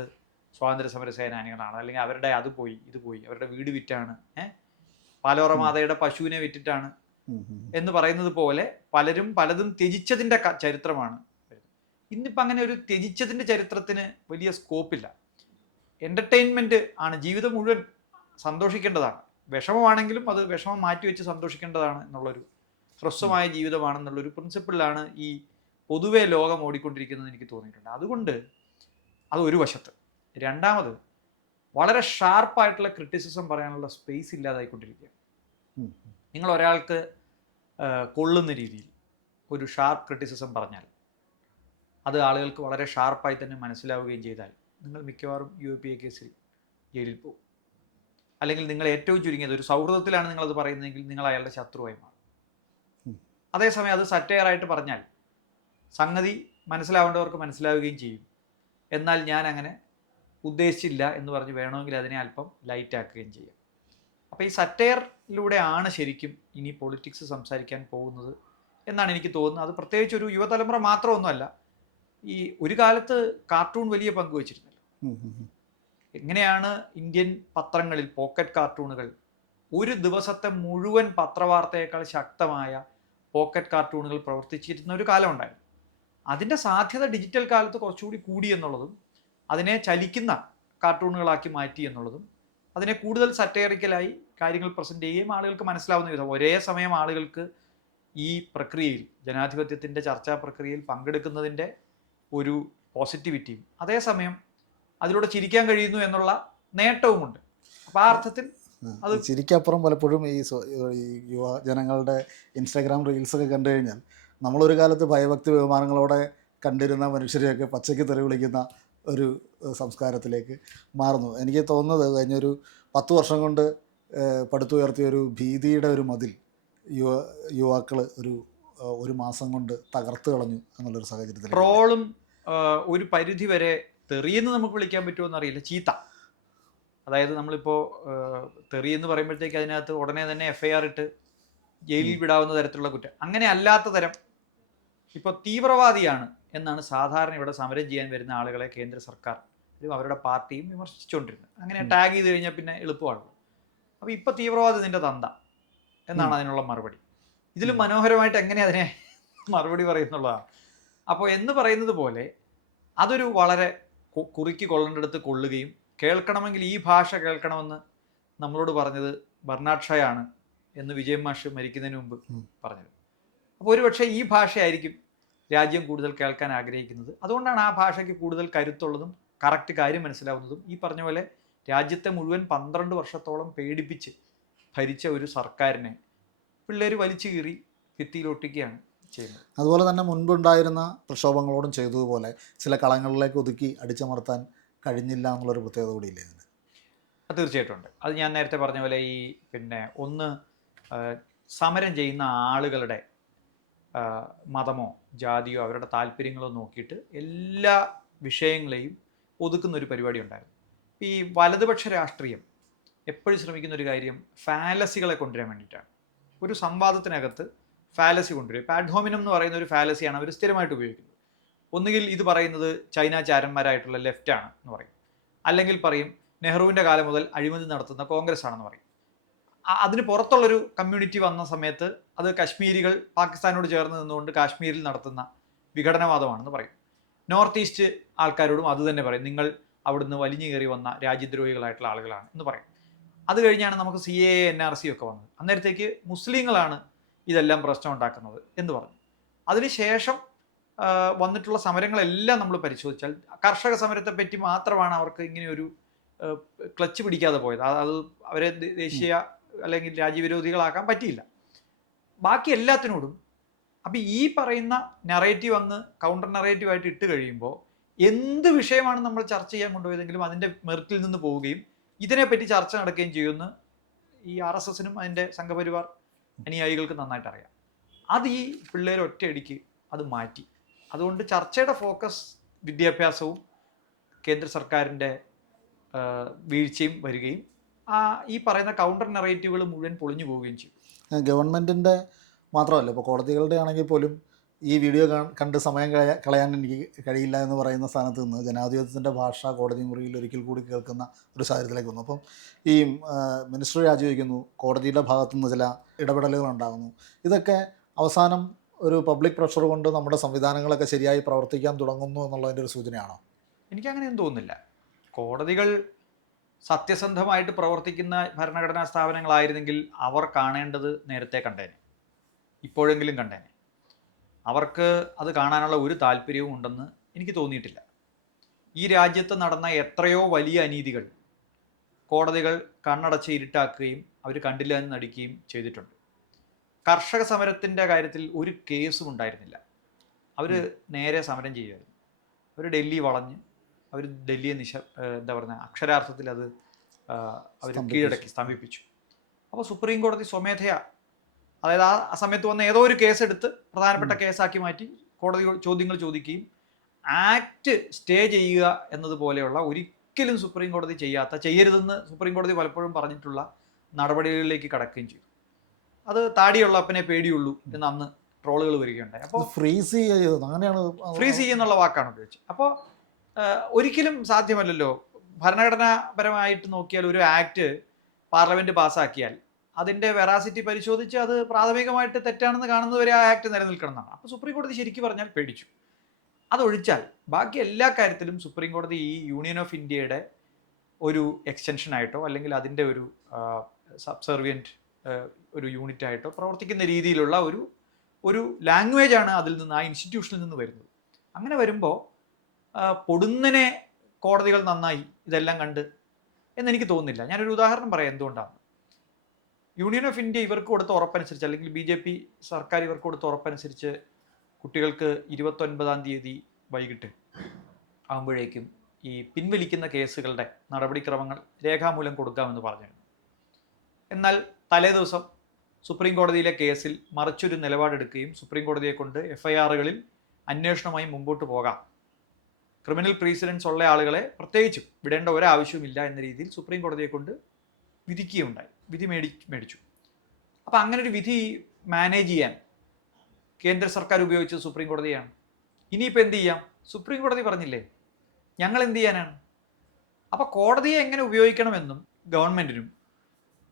സ്വാതന്ത്ര്യ സമര സേനാനികളാണ്, അല്ലെങ്കിൽ അവരുടെ അത് പോയി ഇത് പോയി, അവരുടെ വീട് വിറ്റാണ്, പാലോറ മാതയുടെ പശുവിനെ വിറ്റിട്ടാണ് എന്ന് പറയുന്നത് പോലെ പലരും പലതും ത്യജിച്ചതിൻ്റെ ചരിത്രമാണ് വരുന്നത്. ഇന്നിപ്പോൾ അങ്ങനെ ഒരു ത്യജിച്ചതിൻ്റെ ചരിത്രത്തിന് വലിയ സ്കോപ്പില്ല. എൻ്റർടൈൻമെൻറ്റ് ആണ്, ജീവിതം മുഴുവൻ സന്തോഷിക്കേണ്ടതാണ്, വിഷമമാണെങ്കിലും അത് വിഷമം മാറ്റിവെച്ച് സന്തോഷിക്കേണ്ടതാണ് എന്നുള്ളൊരു ഹ്രസ്വമായ ജീവിതമാണെന്നുള്ളൊരു പ്രിൻസിപ്പിളിലാണ് ഈ പൊതുവെ ലോകം ഓടിക്കൊണ്ടിരിക്കുന്നത് എനിക്ക് തോന്നിയിട്ടുണ്ട്. അതുകൊണ്ട് അത് ഒരു വശത്ത്. രണ്ടാമത്, വളരെ ഷാർപ്പായിട്ടുള്ള ക്രിറ്റിസിസം പറയാനുള്ള സ്പേസ് ഇല്ലാതായിക്കൊണ്ടിരിക്കുക. നിങ്ങൾ ഒരാൾക്ക് കൊള്ളുന്ന രീതിയിൽ ഒരു ഷാർപ്പ് ക്രിറ്റിസിസം പറഞ്ഞാൽ അത് ആളുകൾക്ക് വളരെ ഷാർപ്പായി തന്നെ മനസ്സിലാവുകയും ചെയ്താൽ നിങ്ങൾ മിക്കവാറും UAPA കേസിൽ ജയിലിൽ പോകും. അല്ലെങ്കിൽ നിങ്ങൾ ഏറ്റവും ചുരുങ്ങിയത് ഒരു സൗഹൃദത്തിലാണ് നിങ്ങളത് പറയുന്നതെങ്കിൽ നിങ്ങൾ അയാളുടെ ശത്രുവായി മാറും. അതേസമയം അത് സറ്റയറായിട്ട് പറഞ്ഞാൽ സംഗതി മനസ്സിലാവേണ്ടവർക്ക് മനസ്സിലാവുകയും ചെയ്യും. എന്നാൽ ഞാൻ അങ്ങനെ ഉദ്ദേശിച്ചില്ല എന്ന് പറഞ്ഞ് വേണമെങ്കിൽ അതിനെ അല്പം ലൈറ്റ് ആക്കുകയും ചെയ്യാം. അപ്പോൾ ഈ സറ്റയറിലൂടെ ആണ് ശരിക്കും ഇനി പൊളിറ്റിക്സ് സംസാരിക്കാൻ പോകുന്നത് എന്നാണ് എനിക്ക് തോന്നുന്നത്. അത് പ്രത്യേകിച്ച് ഒരു യുവതലമുറ മാത്രമൊന്നുമല്ല, ഈ ഒരു കാലത്ത് കാർട്ടൂൺ വലിയ പങ്ക് വച്ചിരുന്നല്ലോ. എങ്ങനെയാണ് ഇന്ത്യൻ പത്രങ്ങളിൽ പോക്കറ്റ് കാർട്ടൂണുകൾ, ഒരു ദിവസത്തെ മുഴുവൻ പത്രവാർത്തയേക്കാൾ ശക്തമായ പോക്കറ്റ് കാർട്ടൂണുകൾ പ്രവർത്തിച്ചിരുന്ന ഒരു കാലം ഉണ്ടായിരുന്നു. അതിൻ്റെ സാധ്യത ഡിജിറ്റൽ കാലത്ത് കുറച്ചുകൂടി കൂടി എന്നുള്ളതും, അതിനെ ചലിക്കുന്ന കാർട്ടൂണുകളാക്കി മാറ്റി എന്നുള്ളതും, അതിനെ കൂടുതൽ സറ്റയറിക്കലായി കാര്യങ്ങൾ പ്രസൻറ്റ് ചെയ്യുകയും ആളുകൾക്ക് മനസ്സിലാവുന്ന വിധം, ഒരേ സമയം ആളുകൾക്ക് ഈ പ്രക്രിയയിൽ, ജനാധിപത്യത്തിൻ്റെ ചർച്ചാ പ്രക്രിയയിൽ പങ്കെടുക്കുന്നതിൻ്റെ ഒരു പോസിറ്റിവിറ്റിയും അതേസമയം അതിലൂടെ ചിരിക്കാൻ കഴിയുന്നു എന്നുള്ള നേട്ടവുമുണ്ട്. അപ്പോൾ ആ അർത്ഥത്തിൽ അത് ചിരിക്കപ്പുറം പലപ്പോഴും ഈ യുവജനങ്ങളുടെ ഇൻസ്റ്റാഗ്രാം റീൽസൊക്കെ കണ്ടു കഴിഞ്ഞാൽ നമ്മളൊരു കാലത്ത് ഭയഭക്തി ബഹുമാനങ്ങളോടെ കണ്ടിരുന്ന മനുഷ്യരെയൊക്കെ പച്ചയ്ക്ക് തെറി വിളിക്കുന്ന ഒരു സംസ്കാരത്തിലേക്ക് മാറുന്നു. എനിക്ക് തോന്നുന്നത് കഴിഞ്ഞൊരു 10 വർഷം കൊണ്ട് പടുത്തുയർത്തിയൊരു ഭീതിയുടെ ഒരു മതിൽ യുവാക്കൾ ഒരു മാസം കൊണ്ട് തകർത്ത് കളഞ്ഞു എന്നുള്ളൊരു സാഹചര്യത്തിൽ ട്രോളും ഒരു പരിധി വരെ തെറിയെന്ന് നമുക്ക് വിളിക്കാൻ പറ്റുമോ എന്നറിയില്ല, ചീത്ത. അതായത് നമ്മളിപ്പോൾ തെറി എന്ന് പറയുമ്പോഴത്തേക്ക് അതിനകത്ത് ഉടനെ തന്നെ FIR ഇട്ട് ജയിലിൽ വിടാവുന്ന തരത്തിലുള്ള കുറ്റം. അങ്ങനെ അല്ലാത്ത തരം ഇപ്പോൾ തീവ്രവാദിയാണ് എന്നാണ് സാധാരണ ഇവിടെ സമരം ചെയ്യാൻ വരുന്ന ആളുകളെ കേന്ദ്ര സർക്കാർ അവരുടെ പാർട്ടിയും വിമർശിച്ചുകൊണ്ടിരുന്നത്. അങ്ങനെ ടാഗ് ചെയ്ത് കഴിഞ്ഞാൽ പിന്നെ എളുപ്പമാണല്ലോ. അപ്പോൾ ഇപ്പോൾ തീവ്രവാദി നിന്റെ തന്ത എന്നാണ് അതിനുള്ള മറുപടി. ഇതിൽ മനോഹരമായിട്ട് എങ്ങനെ അതിനെ മറുപടി പറയുന്നുള്ളതാണ്. അപ്പോൾ എന്ന് പറയുന്നത് പോലെ അതൊരു വളരെ കുറുക്കി കൊള്ളേണ്ടടുത്ത് കൊള്ളുകയും കേൾക്കണമെങ്കിൽ ഈ ഭാഷ കേൾക്കണമെന്ന് നമ്മളോട് പറഞ്ഞത് ബർണാഡ് ഷായാണ് എന്ന് വിജയ് മാഷ് മരിക്കുന്നതിന് മുമ്പ് പറഞ്ഞത്. അപ്പോൾ ഒരുപക്ഷെ ഈ ഭാഷയായിരിക്കും രാജ്യം കൂടുതൽ കേൾക്കാൻ ആഗ്രഹിക്കുന്നത്. അതുകൊണ്ടാണ് ആ ഭാഷയ്ക്ക് കൂടുതൽ കരുത്തുള്ളതും കറക്റ്റ് കാര്യം മനസ്സിലാവുന്നതും. ഈ പറഞ്ഞ പോലെ രാജ്യത്തെ മുഴുവൻ 12 വർഷത്തോളം പേടിപ്പിച്ച് ഭരിച്ച ഒരു സർക്കാരിനെ പിള്ളേർ വലിച്ചു കീറി ഭിത്തിയിലൊട്ടിക്കുകയാണ് ചെയ്യുന്നത്. അതുപോലെ തന്നെ മുൻപുണ്ടായിരുന്ന പ്രക്ഷോഭങ്ങളോടും ചെയ്തതുപോലെ ചില കളങ്ങളിലേക്ക് ഒതുക്കി അടിച്ചമർത്താൻ കഴിഞ്ഞില്ല എന്നുള്ളൊരു പ്രത്യേകത കൂടിയില്ലേ ഇതിന്? തീർച്ചയായിട്ടും ഉണ്ട്. അത് ഞാൻ നേരത്തെ പറഞ്ഞ പോലെ ഈ സമരം ചെയ്യുന്ന ആളുകളുടെ മതമോ ജാതിയോ അവരുടെ താല്പര്യങ്ങളോ നോക്കിയിട്ട് എല്ലാ വിഷയങ്ങളെയും ഒതുക്കുന്ന ഒരു പരിപാടി ഉണ്ടായിരുന്നു. ഈ വലതുപക്ഷ രാഷ്ട്രീയം എപ്പോഴും ശ്രമിക്കുന്ന ഒരു കാര്യം ഫാലസികളെ കൊണ്ടുവരാൻ വേണ്ടിയിട്ടാണ്. ഒരു സംവാദത്തിനകത്ത് ഫാലസി കൊണ്ടുവരും. ഇപ്പോൾ അഡ്ഹോമിനം എന്ന് പറയുന്ന ഒരു ഫാലസിയാണ് അവർ സ്ഥിരമായിട്ട് ഉപയോഗിക്കുന്നത്. ഒന്നുകിൽ ഇത് പറയുന്നത് ചൈനാചാരന്മാരായിട്ടുള്ള ലെഫ്റ്റാണ് എന്ന് പറയും, അല്ലെങ്കിൽ പറയും നെഹ്റുവിൻ്റെ കാലം മുതൽ അഴിമതി നടത്തുന്ന കോൺഗ്രസ് ആണെന്ന് പറയും. അതിന് പുറത്തുള്ളൊരു കമ്മ്യൂണിറ്റി വന്ന സമയത്ത് അത് കശ്മീരികൾ പാകിസ്ഥാനോട് ചേർന്ന് നിന്നുകൊണ്ട് കാശ്മീരിൽ നടത്തുന്ന വിഘടനവാദമാണെന്ന് പറയും. നോർത്ത് ഈസ്റ്റ് ആൾക്കാരോടും അത് തന്നെ പറയും, നിങ്ങൾ അവിടുന്ന് വലിഞ്ഞു കയറി വന്ന രാജ്യദ്രോഹികളായിട്ടുള്ള ആളുകളാണ് എന്ന് പറയും. അത് കഴിഞ്ഞാണ് നമുക്ക് CAA NRC ഒക്കെ വന്നത്. അന്നേരത്തേക്ക് മുസ്ലിങ്ങളാണ് ഇതെല്ലാം പ്രശ്നം ഉണ്ടാക്കുന്നത് എന്ന് പറഞ്ഞു. അതിനുശേഷം വന്നിട്ടുള്ള സമരങ്ങളെല്ലാം നമ്മൾ പരിശോധിച്ചാൽ കർഷക സമരത്തെ പറ്റി മാത്രമാണ് അവർക്ക് ഇങ്ങനെയൊരു ക്ലച്ച് പിടിക്കാതെ പോയത്. അത് അവരെ ദേശീയ അല്ലെങ്കിൽ രാജ്യവിരോധികളാക്കാൻ പറ്റിയില്ല. ബാക്കി എല്ലാത്തിനോടും അപ്പം ഈ പറയുന്ന നറേറ്റീവ് അങ്ങ് കൗണ്ടർ നറേറ്റീവായിട്ട് ഇട്ട് കഴിയുമ്പോൾ എന്ത് വിഷയമാണ് നമ്മൾ ചർച്ച ചെയ്യാൻ കൊണ്ടുപോയതെങ്കിലും അതിൻ്റെ മെറിറ്റിൽ നിന്ന് പോവുകയും ഇതിനെപ്പറ്റി ചർച്ച നടക്കുകയും ചെയ്യുമെന്ന് ഈ RSSനും അതിൻ്റെ സംഘപരിവാർ അനുയായികൾക്ക് നന്നായിട്ട് അറിയാം. അത് ഈ പിള്ളേർ ഒറ്റയടിക്ക് അത് മാറ്റി. അതുകൊണ്ട് ചർച്ചയുടെ ഫോക്കസ് വിദ്യാഭ്യാസവും കേന്ദ്ര സർക്കാരിൻ്റെ വീഴ്ചയും വരികയും ഈ പറയുന്ന കൗണ്ടർ നറേറ്റീവുകൾ മുഴുവൻ പൊളിഞ്ഞു പോവുകയും ചെയ്യും. ഗവൺമെൻറ്റിൻ്റെ മാത്രമല്ല, ഇപ്പോൾ കോടതികളുടെ ആണെങ്കിൽ പോലും ഈ വീഡിയോ കണ്ട് സമയം കളയാൻ എനിക്ക് കഴിയില്ല എന്ന് പറയുന്ന സ്ഥാനത്ത് നിന്ന് ജനാധിപത്യത്തിൻ്റെ ഭാഷ കോടതി മുറിയിൽ ഒരിക്കൽ കൂടി കേൾക്കുന്ന ഒരു സാഹചര്യത്തിലേക്ക് വന്നു. അപ്പം ഈ മിനിസ്റ്റർ രാജിവെക്കുന്നു, കോടതിയുടെ ഭാഗത്തു നിന്ന് ചില ഇടപെടലുകൾ ഉണ്ടാകുന്നു. ഇതൊക്കെ അവസാനം ഒരു പബ്ലിക് പ്രഷർ കൊണ്ട് നമ്മുടെ സംവിധാനങ്ങളൊക്കെ ശരിയായി പ്രവർത്തിക്കാൻ തുടങ്ങുന്നു എന്നുള്ളതിൻ്റെ ഒരു സൂചനയാണോ? എനിക്കങ്ങനെയൊന്നും തോന്നുന്നില്ല. കോടതികൾ സത്യസന്ധമായിട്ട് പ്രവർത്തിക്കുന്ന ഭരണഘടനാ സ്ഥാപനങ്ങളായിരുന്നെങ്കിൽ അവർ കാണേണ്ടത് നേരത്തെ കണ്ടേനെ, ഇപ്പോഴെങ്കിലും കണ്ടേനെ. അവർക്ക് അത് കാണാനുള്ള ഒരു താല്പര്യവും ഉണ്ടെന്ന് എനിക്ക് തോന്നിയിട്ടില്ല. ഈ രാജ്യത്ത് നടന്ന എത്രയോ വലിയ അനീതികൾ കോടതികൾ കണ്ണടച്ച് ഇരുട്ടാക്കുകയും അവർ കണ്ടില്ല എന്ന് നടിക്കുകയും ചെയ്തിട്ടുണ്ട്. കർഷക സമരത്തിൻ്റെ കാര്യത്തിൽ ഒരു കേസും ഉണ്ടായിരുന്നില്ല. അവർ നേരെ സമരം ചെയ്യുമായിരുന്നു. അവർ ഡൽഹി വളഞ്ഞ് അവർ ഡൽഹിയെ അക്ഷരാർത്ഥത്തിൽ അത് അവർ കീഴടക്കി സ്തംഭിപ്പിച്ചു. അപ്പോൾ സുപ്രീം കോടതി സ്വമേധയാ, അതായത് ആ സമയത്ത് വന്ന ഏതോ ഒരു കേസെടുത്ത് പ്രധാനപ്പെട്ട കേസാക്കി മാറ്റി കോടതി ചോദ്യങ്ങൾ ചോദിക്കുകയും ആക്ട് സ്റ്റേ ചെയ്യുക എന്നതുപോലെയുള്ള ഒരിക്കലും സുപ്രീം കോടതി ചെയ്യരുതെന്ന് സുപ്രീം കോടതി പലപ്പോഴും പറഞ്ഞിട്ടുള്ള നടപടികളിലേക്ക് കടക്കുകയും ചെയ്തു. അത് താടിയുള്ളപ്പനെ പേടിയുള്ളൂ എന്ന് അന്ന് ട്രോളുകൾ വരികയുണ്ടായി. അപ്പോൾ ഫ്രീസ് ചെയ്യുന്നുള്ള വാക്കാണ് ഉപയോഗിച്ചത്. അപ്പോൾ ഒരിക്കലും സാധ്യമല്ലല്ലോ. ഭരണഘടനാപരമായിട്ട് നോക്കിയാൽ ഒരു ആക്ട് പാർലമെൻറ്റ് പാസ്സാക്കിയാൽ അതിൻ്റെ വെറാസിറ്റി പരിശോധിച്ച് അത് പ്രാഥമികമായിട്ട് തെറ്റാണെന്ന് കാണുന്നതുവരെ ആ ആക്ട് നിലനിൽക്കണമെന്നാണ്. അപ്പോൾ സുപ്രീം കോടതി ശരിക്കും പറഞ്ഞാൽ പേടിച്ചു. അതൊഴിച്ചാൽ ബാക്കി എല്ലാ കാര്യത്തിലും സുപ്രീം കോടതി ഈ യൂണിയൻ ഓഫ് ഇന്ത്യയുടെ ഒരു എക്സ്റ്റൻഷനായിട്ടോ അല്ലെങ്കിൽ അതിൻ്റെ ഒരു സബ്സർവിയൻറ്റ് ഒരു യൂണിറ്റായിട്ടോ പ്രവർത്തിക്കുന്ന രീതിയിലുള്ള ഒരു ലാംഗ്വേജാണ് അതിൽ നിന്ന്, ആ ഇൻസ്റ്റിറ്റ്യൂഷനിൽ നിന്ന് വരുന്നത്. അങ്ങനെ വരുമ്പോൾ പൊടുന്നനെ കോടതികൾ നന്നായി ഇതെല്ലാം കണ്ട് എന്നെനിക്ക് തോന്നുന്നില്ല. ഞാനൊരു ഉദാഹരണം പറയാം എന്തുകൊണ്ടാണ്. യൂണിയൻ ഓഫ് ഇന്ത്യ ഇവർക്ക് കൊടുത്ത ഉറപ്പനുസരിച്ച്, അല്ലെങ്കിൽ BJP സർക്കാർ ഇവർക്ക് കൊടുത്ത ഉറപ്പനുസരിച്ച് കുട്ടികൾക്ക് 29-ാം തീയതി വൈകിട്ട് ആകുമ്പോഴേക്കും ഈ പിൻവലിക്കുന്ന കേസുകളുടെ നടപടിക്രമങ്ങൾ രേഖാമൂലം കൊടുക്കാമെന്ന് പറഞ്ഞിരുന്നു. എന്നാൽ തലേ ദിവസം സുപ്രീം കോടതിയിലെ കേസിൽ മറിച്ചൊരു നിലപാടെടുക്കുകയും സുപ്രീം കോടതിയെ കൊണ്ട് FIRകളിൽ അന്വേഷണവുമായി മുമ്പോട്ട് പോകാം, ക്രിമിനൽ പ്രീസിഡൻസ് ഉള്ള ആളുകളെ പ്രത്യേകിച്ചും വിടേണ്ട ഒരാവശ്യവുമില്ല എന്ന രീതിയിൽ സുപ്രീം കോടതിയെ കൊണ്ട് വിധിക്കുകയുണ്ടായി, വിധി മേടിച്ചു. അപ്പം അങ്ങനെ ഒരു വിധി മാനേജ് ചെയ്യാൻ കേന്ദ്ര സർക്കാർ ഉപയോഗിച്ചത് സുപ്രീം കോടതിയാണ്. ഇനിയിപ്പോൾ എന്ത് ചെയ്യാം? സുപ്രീം കോടതി പറഞ്ഞില്ലേ, ഞങ്ങൾ എന്ത് ചെയ്യാനാണ്? അപ്പോൾ കോടതിയെ എങ്ങനെ ഉപയോഗിക്കണമെന്നും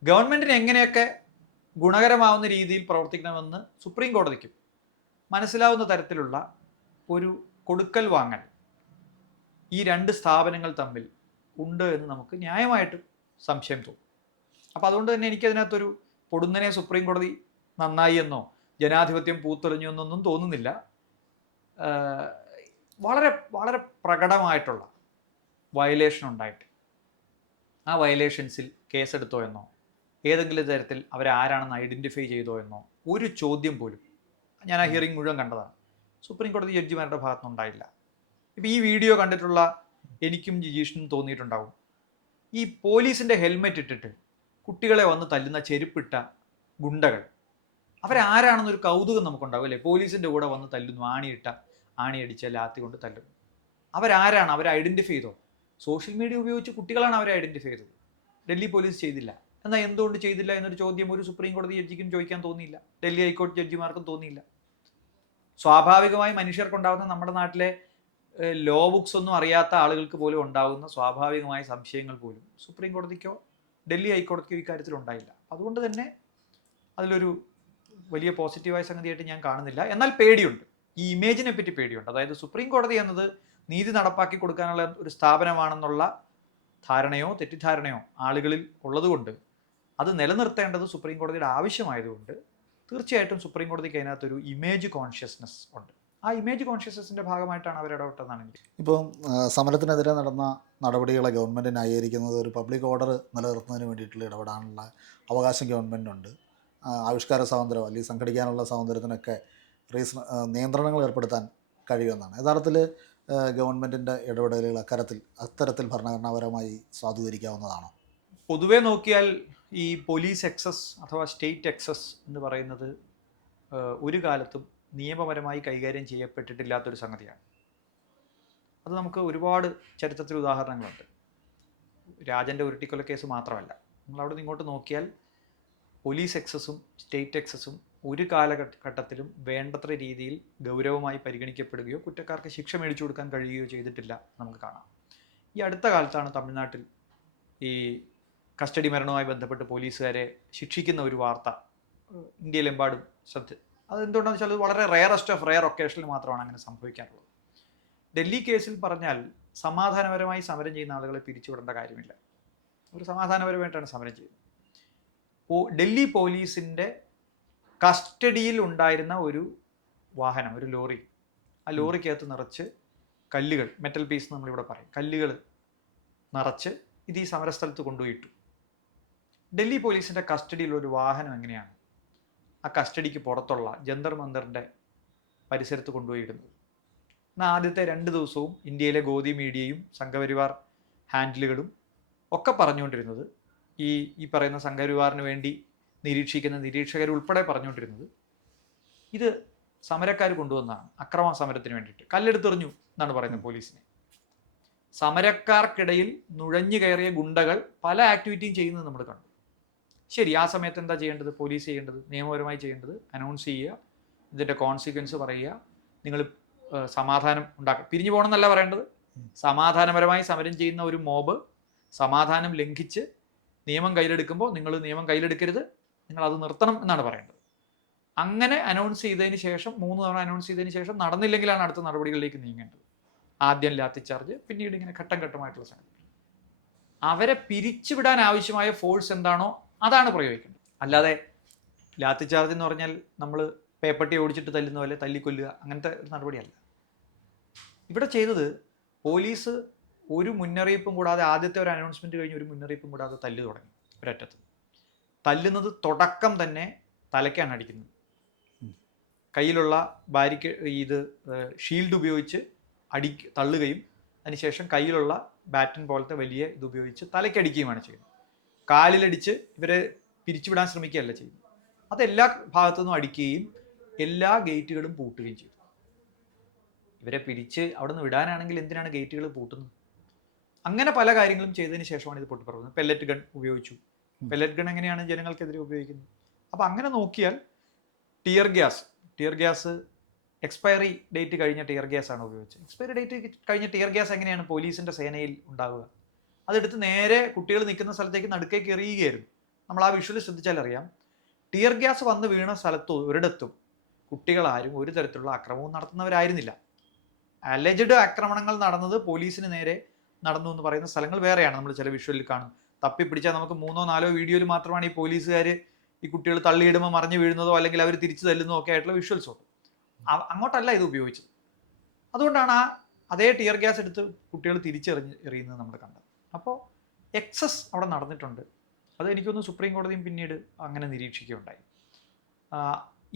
ഗവൺമെൻറ്റിന് എങ്ങനെയൊക്കെ ഗുണകരമാവുന്ന രീതിയിൽ പ്രവർത്തിക്കണമെന്ന് സുപ്രീം കോടതിക്കും മനസ്സിലാവുന്ന തരത്തിലുള്ള ഒരു കൊടുക്കൽ വാങ്ങൽ ഈ രണ്ട് സ്ഥാപനങ്ങൾ തമ്മിൽ ഉണ്ട് എന്ന് നമുക്ക് ന്യായമായിട്ടും സംശയം തോന്നും. അപ്പോൾ അതുകൊണ്ട് തന്നെ എനിക്കതിനകത്തൊരു പൊടുന്നനെ സുപ്രീം കോടതി നന്നായി എന്നോ ജനാധിപത്യം പൂത്തെറിഞ്ഞു എന്നൊന്നും തോന്നുന്നില്ല. വളരെ വളരെ പ്രകടമായിട്ടുള്ള വയലേഷൻ ഉണ്ടായിട്ട് ആ വയലേഷൻസിൽ കേസെടുത്തോ എന്നോ ഏതെങ്കിലും തരത്തിൽ അവരാരാണെന്ന് ഐഡൻറ്റിഫൈ ചെയ്തോ എന്നോ ഒരു ചോദ്യം പോലും, ഞാൻ ആ ഹിയറിംഗ് മുഴുവൻ കണ്ടതാണ്, സുപ്രീം കോടതി ജഡ്ജിമാരുടെ ഭാഗത്തുനിന്നുണ്ടായില്ല. ഇപ്പോൾ ഈ വീഡിയോ കണ്ടിട്ടുള്ള എനിക്കും ജിജീഷിനും തോന്നിയിട്ടുണ്ടാവും, ഈ പോലീസിൻ്റെ ഹെൽമെറ്റ് ഇട്ടിട്ട് കുട്ടികളെ വന്ന് തല്ലുന്ന ചെരുപ്പിട്ട ഗുണ്ടകൾ അവരാരാണെന്നൊരു കൗതുകം നമുക്കുണ്ടാവും അല്ലേ? പോലീസിൻ്റെ കൂടെ വന്ന് തല്ലുന്നു, ആണിയടിച്ച ലാത്തി കൊണ്ട് തല്ലുന്നു. അവരാരാണ്? അവരെ ഐഡൻറ്റിഫൈ ചെയ്തോ? സോഷ്യൽ മീഡിയ ഉപയോഗിച്ച് കുട്ടികളാണ് അവരെ ഐഡൻറ്റിഫൈ ചെയ്തത്. ഡൽഹി പോലീസ് ചെയ്തില്ല. എന്നാൽ എന്തുകൊണ്ട് ചെയ്തില്ല എന്നൊരു ചോദ്യം ഒരു സുപ്രീം കോടതി ജഡ്ജിക്കും ചോദിക്കാൻ തോന്നിയില്ല, ഡൽഹി ഹൈക്കോടതി ജഡ്ജിമാർക്കും തോന്നിയില്ല. സ്വാഭാവികമായി മനുഷ്യർക്കുണ്ടാകുന്ന നമ്മുടെ നാട്ടിലെ ലോ ബുക്സ് ഒന്നും അറിയാത്ത ആളുകൾക്ക് പോലും ഉണ്ടാകുന്ന സ്വാഭാവികമായ സംശയങ്ങൾ പോലും സുപ്രീം കോടതിക്കോ ഡൽഹി ഹൈക്കോടതിക്കോ ഇക്കാര്യത്തിൽ ഉണ്ടായില്ല. അതുകൊണ്ട് തന്നെ അതിലൊരു വലിയ പോസിറ്റീവായ സംഗതിയായിട്ട് ഞാൻ കാണുന്നില്ല. എന്നാൽ പേടിയുണ്ട്, ഈ ഇമേജിനെ പറ്റി പേടിയുണ്ട്. അതായത് സുപ്രീം കോടതി എന്നത് നീതി നടപ്പാക്കി കൊടുക്കാനുള്ള ഒരു സ്ഥാപനമാണെന്നുള്ള ധാരണയോ തെറ്റിദ്ധാരണയോ ആളുകളിൽ ഉള്ളതുകൊണ്ട് അത് നിലനിർത്തേണ്ടത് സുപ്രീം കോടതിയുടെ ആവശ്യമായതുകൊണ്ട് തീർച്ചയായിട്ടും സുപ്രീം കോടതിക്ക് അതിനകത്തൊരു ഇമേജ് കോൺഷ്യസ്നെസ് ഉണ്ട്. ആ ഇമേജ് കോൺഷ്യസ്നെസ്സിൻ്റെ ഭാഗമായിട്ടാണ് അവരിടപെട്ടതെന്നാണ് എനിക്ക്. ഇപ്പം സമരത്തിനെതിരെ നടന്ന നടപടികളെ ഗവൺമെൻറ് ന്യായീകരിക്കുന്നത് ഒരു പബ്ലിക് ഓർഡർ നിലനിർത്തുന്നതിന് വേണ്ടിയിട്ടുള്ള ഇടപെടാനുള്ള അവകാശം ഗവൺമെൻറ്റിനുണ്ട്, ആവിഷ്കാര സ്വാതന്ത്ര്യം അല്ലെങ്കിൽ സംഘടിക്കാനുള്ള സ്വാതന്ത്ര്യത്തിനൊക്കെ നിയന്ത്രണങ്ങൾ ഏർപ്പെടുത്താൻ കഴിയുമെന്നാണ്. യഥാർത്ഥത്തിൽ ഗവൺമെൻറ്റിൻ്റെ ഇടപെടലുകൾ അത്തരത്തിൽ ഭരണഘടനാപരമായി സാധൂകരിക്കാവുന്നതാണോ? പൊതുവെ നോക്കിയാൽ ഈ പോലീസ് എക്സസ് അഥവാ സ്റ്റേറ്റ് എക്സസ് എന്ന് പറയുന്നത് ഒരു കാലത്തും നിയമപരമായി കൈകാര്യം ചെയ്യപ്പെട്ടിട്ടില്ലാത്തൊരു സംഗതിയാണ്. അത് നമുക്ക് ഒരുപാട് ചരിത്രത്തിൽ ഉദാഹരണങ്ങളുണ്ട്. രാജൻ്റെ ഉരുട്ടിക്കൊല കേസ് മാത്രമല്ല, നമ്മളവിടെ നിന്ന് ഇങ്ങോട്ട് നോക്കിയാൽ പോലീസ് എക്സസും സ്റ്റേറ്റ് എക്സസും ഒരു കാലഘട്ടത്തിലും വേണ്ടത്ര രീതിയിൽ ഗൗരവമായി പരിഗണിക്കപ്പെടുകയോ കുറ്റക്കാർക്ക് ശിക്ഷ മേടിച്ചു കൊടുക്കാൻ കഴിയുകയോ ചെയ്തിട്ടില്ല നമുക്ക് കാണാം. ഈ അടുത്ത കാലത്താണ് തമിഴ്നാട്ടിൽ ഈ കസ്റ്റഡി മരണവുമായി ബന്ധപ്പെട്ട് പോലീസുകാരെ ശിക്ഷിക്കുന്ന ഒരു വാർത്ത ഇന്ത്യയിലെമ്പാടും അതെന്തുകൊണ്ടാണെന്ന് വെച്ചാൽ അത് വളരെ റെയറസ്റ്റ് ഓഫ് റെയർ ഒക്കേഷനിൽ മാത്രമാണ് അങ്ങനെ സംഭവിക്കാറുള്ളത്. ഡൽഹി കേസിൽ പറഞ്ഞാൽ സമാധാനപരമായി സമരം ചെയ്യുന്ന ആളുകളെ പിരിച്ചുവിടേണ്ട കാര്യമില്ല, അവർ സമാധാനപരമായിട്ടാണ് സമരം ചെയ്യുന്നത്. ഡൽഹി പോലീസിൻ്റെ കസ്റ്റഡിയിൽ ഉണ്ടായിരുന്ന ഒരു വാഹനം, ഒരു ലോറി, ആ ലോറിക്കകത്ത് നിറച്ച് കല്ലുകൾ, മെറ്റൽ പീസ് നമ്മളിവിടെ പറയും, കല്ലുകൾ നിറച്ച് ഇത് ഈ സമരസ്ഥലത്ത് കൊണ്ടുപോയിട്ടു. ഡൽഹി പോലീസിൻ്റെ കസ്റ്റഡിയിലുള്ള ഒരു വാഹനം എങ്ങനെയാണ് ആ കസ്റ്റഡിക്ക് പുറത്തുള്ള ജന്തർ മന്ദറിൻ്റെ പരിസരത്ത് കൊണ്ടുപോയിടുന്നത്? എന്നാൽ ആദ്യത്തെ 2 ദിവസവും ഇന്ത്യയിലെ ഗോദി മീഡിയയും സംഘപരിവാർ ഹാൻഡിലുകളും ഒക്കെ പറഞ്ഞുകൊണ്ടിരുന്നത്, ഈ പറയുന്ന സംഘപരിവാറിന് വേണ്ടി നിരീക്ഷിക്കുന്ന നിരീക്ഷകരുൾപ്പെടെ പറഞ്ഞുകൊണ്ടിരുന്നത് ഇത് സമരക്കാർ കൊണ്ടുവന്നതാണ്, അക്രമ സമരത്തിന് വേണ്ടിയിട്ട് കല്ലെടുത്തെറിഞ്ഞു എന്നാണ് പറയുന്നത് പോലീസിനെ. സമരക്കാർക്കിടയിൽ നുഴഞ്ഞു കയറിയ ഗുണ്ടകൾ പല ആക്ടിവിറ്റിയും ചെയ്യുന്നത് നമ്മൾ കണ്ടു. ശരി, ആ സമയത്ത് എന്താ ചെയ്യേണ്ടത്? പോലീസ് ചെയ്യേണ്ടത്, നിയമപരമായി ചെയ്യേണ്ടത് അനൗൺസ് ചെയ്യുക, ഇതിൻ്റെ കോൺസിക്വൻസ് പറയുക, നിങ്ങൾ സമാധാനം ഉണ്ടാക്കുക, പിരിഞ്ഞു പോകണം എന്നല്ല പറയേണ്ടത്. സമാധാനപരമായി സമരം ചെയ്യുന്ന ഒരു മോബ് സമാധാനം ലംഘിച്ച് നിയമം കയ്യിലെടുക്കുമ്പോൾ നിങ്ങൾ നിയമം കയ്യിലെടുക്കരുത്, നിങ്ങൾ അത് നിർത്തണം എന്നാണ് പറയേണ്ടത്. അങ്ങനെ അനൗൺസ് ചെയ്തതിന് ശേഷം 3 തവണ അനൗൺസ് ചെയ്തതിന് ശേഷം നടന്നില്ലെങ്കിലാണ് അടുത്ത നടപടികളിലേക്ക് നീങ്ങേണ്ടത്. ആദ്യം ലാത്തി ചാർജ്, പിന്നീട് ഇങ്ങനെ ഘട്ടം ഘട്ടമായിട്ടുള്ള സംഗതി. അവരെ പിരിച്ചുവിടാൻ ആവശ്യമായ ഫോഴ്സ് എന്താണോ അതാണ് പ്രയോഗിക്കേണ്ടത്. അല്ലാതെ ലാത്തി ചാർജ് എന്ന് പറഞ്ഞാൽ നമ്മൾ പേപ്പട്ടി ഓടിച്ചിട്ട് തല്ലുന്ന പോലെ തല്ലിക്കൊല്ലുക, അങ്ങനത്തെ ഒരു നടപടിയല്ല. ഇവിടെ ചെയ്തത് പോലീസ് ഒരു മുന്നറിയിപ്പും കൂടാതെ, ആദ്യത്തെ ഒരു അനൗൺസ്മെന്റ് കഴിഞ്ഞ് ഒരു മുന്നറിയിപ്പും കൂടാതെ തല്ല് തുടങ്ങി. ഒരറ്റത്ത് തല്ലുന്നത് തുടക്കം തന്നെ തലയ്ക്കാണ് അടിക്കുന്നത്. കയ്യിലുള്ള ഷീൽഡ് ഉപയോഗിച്ച് തള്ളുകയും അതിനുശേഷം കയ്യിലുള്ള ബാറ്റൻ പോലത്തെ വലിയ ഉപയോഗിച്ച് തലയ്ക്കടിക്കുകയുമാണ് ചെയ്യുന്നത്. കാലിലടിച്ച് ഇവരെ പിരിച്ചുവിടാൻ ശ്രമിക്കുകയല്ല ചെയ്യുന്നത്. അതെല്ലാ ഭാഗത്തു നിന്നും അടിക്കുകയും എല്ലാ ഗേറ്റുകളും പൂട്ടുകയും ചെയ്തു. ഇവരെ പിരിച്ച് അവിടെ നിന്ന് വിടാനാണെങ്കിൽ എന്തിനാണ് ഗേറ്റുകൾ പൂട്ടുന്നത്? അങ്ങനെ പല കാര്യങ്ങളും ചെയ്തതിന് ശേഷമാണ് ഇത് പൊട്ടിപ്പറയുന്നത്. പെല്ലറ്റ് ഗൺ ഉപയോഗിച്ചു. പെല്ലറ്റ് ഗൺ എങ്ങനെയാണ് ജനങ്ങൾക്കെതിരെ ഉപയോഗിക്കുന്നത്? അപ്പം അങ്ങനെ നോക്കിയാൽ ടിയർ ഗ്യാസ് എക്സ്പയറി ഡേറ്റ് കഴിഞ്ഞ ടിയർ ഗ്യാസ് ആണ് ഉപയോഗിച്ചത്. എക്സ്പയറി ഡേറ്റ് കഴിഞ്ഞ ടിയർ ഗ്യാസ് എങ്ങനെയാണ് പോലീസിന്റെ സേനയിൽ ഉണ്ടാവുക? അതെടുത്ത് നേരെ കുട്ടികൾ നിൽക്കുന്ന സ്ഥലത്തേക്ക് നടുക്കേക്ക് എറിയുകയായിരുന്നു. നമ്മൾ ആ വിഷ്വൽ ശ്രദ്ധിച്ചാൽ അറിയാം. ടിയർ ഗ്യാസ് വന്ന് വീണ ഒരിടത്തും കുട്ടികളാരും ഒരു തരത്തിലുള്ള ആക്രമണവും നടത്തുന്നവരായിരുന്നില്ല. അലജഡ് ആക്രമണങ്ങൾ നടന്നത് പോലീസിന് നേരെ നടന്നു എന്ന് പറയുന്ന സ്ഥലങ്ങൾ വേറെയാണ്. നമ്മൾ ചില വിഷ്വലിൽ കാണും. തപ്പിപ്പിടിച്ചാൽ നമുക്ക് 3-4 വീഡിയോയിൽ മാത്രമാണ് ഈ പോലീസുകാർ ഈ കുട്ടികൾ തള്ളിയിടുമ്പോൾ മറിഞ്ഞു വീഴുന്നതോ അല്ലെങ്കിൽ അവർ തിരിച്ചു തല്ലുന്നതോ ഒക്കെ ആയിട്ടുള്ള വിഷ്വൽസ് ഉണ്ട്. അങ്ങോട്ടല്ല ഇത് ഉപയോഗിച്ചത്. അതുകൊണ്ടാണ് അതേ ടിയർ ഗ്യാസ് എടുത്ത് കുട്ടികൾ തിരിച്ചെറിയുന്നത് നമ്മൾ കണ്ടത്. അപ്പോൾ എക്സസ് അവിടെ നടന്നിട്ടുണ്ട്. അത് എനിക്കൊന്ന് സുപ്രീം കോടതിയും പിന്നീട് അങ്ങനെ നിരീക്ഷിക്കുകയുണ്ടായി.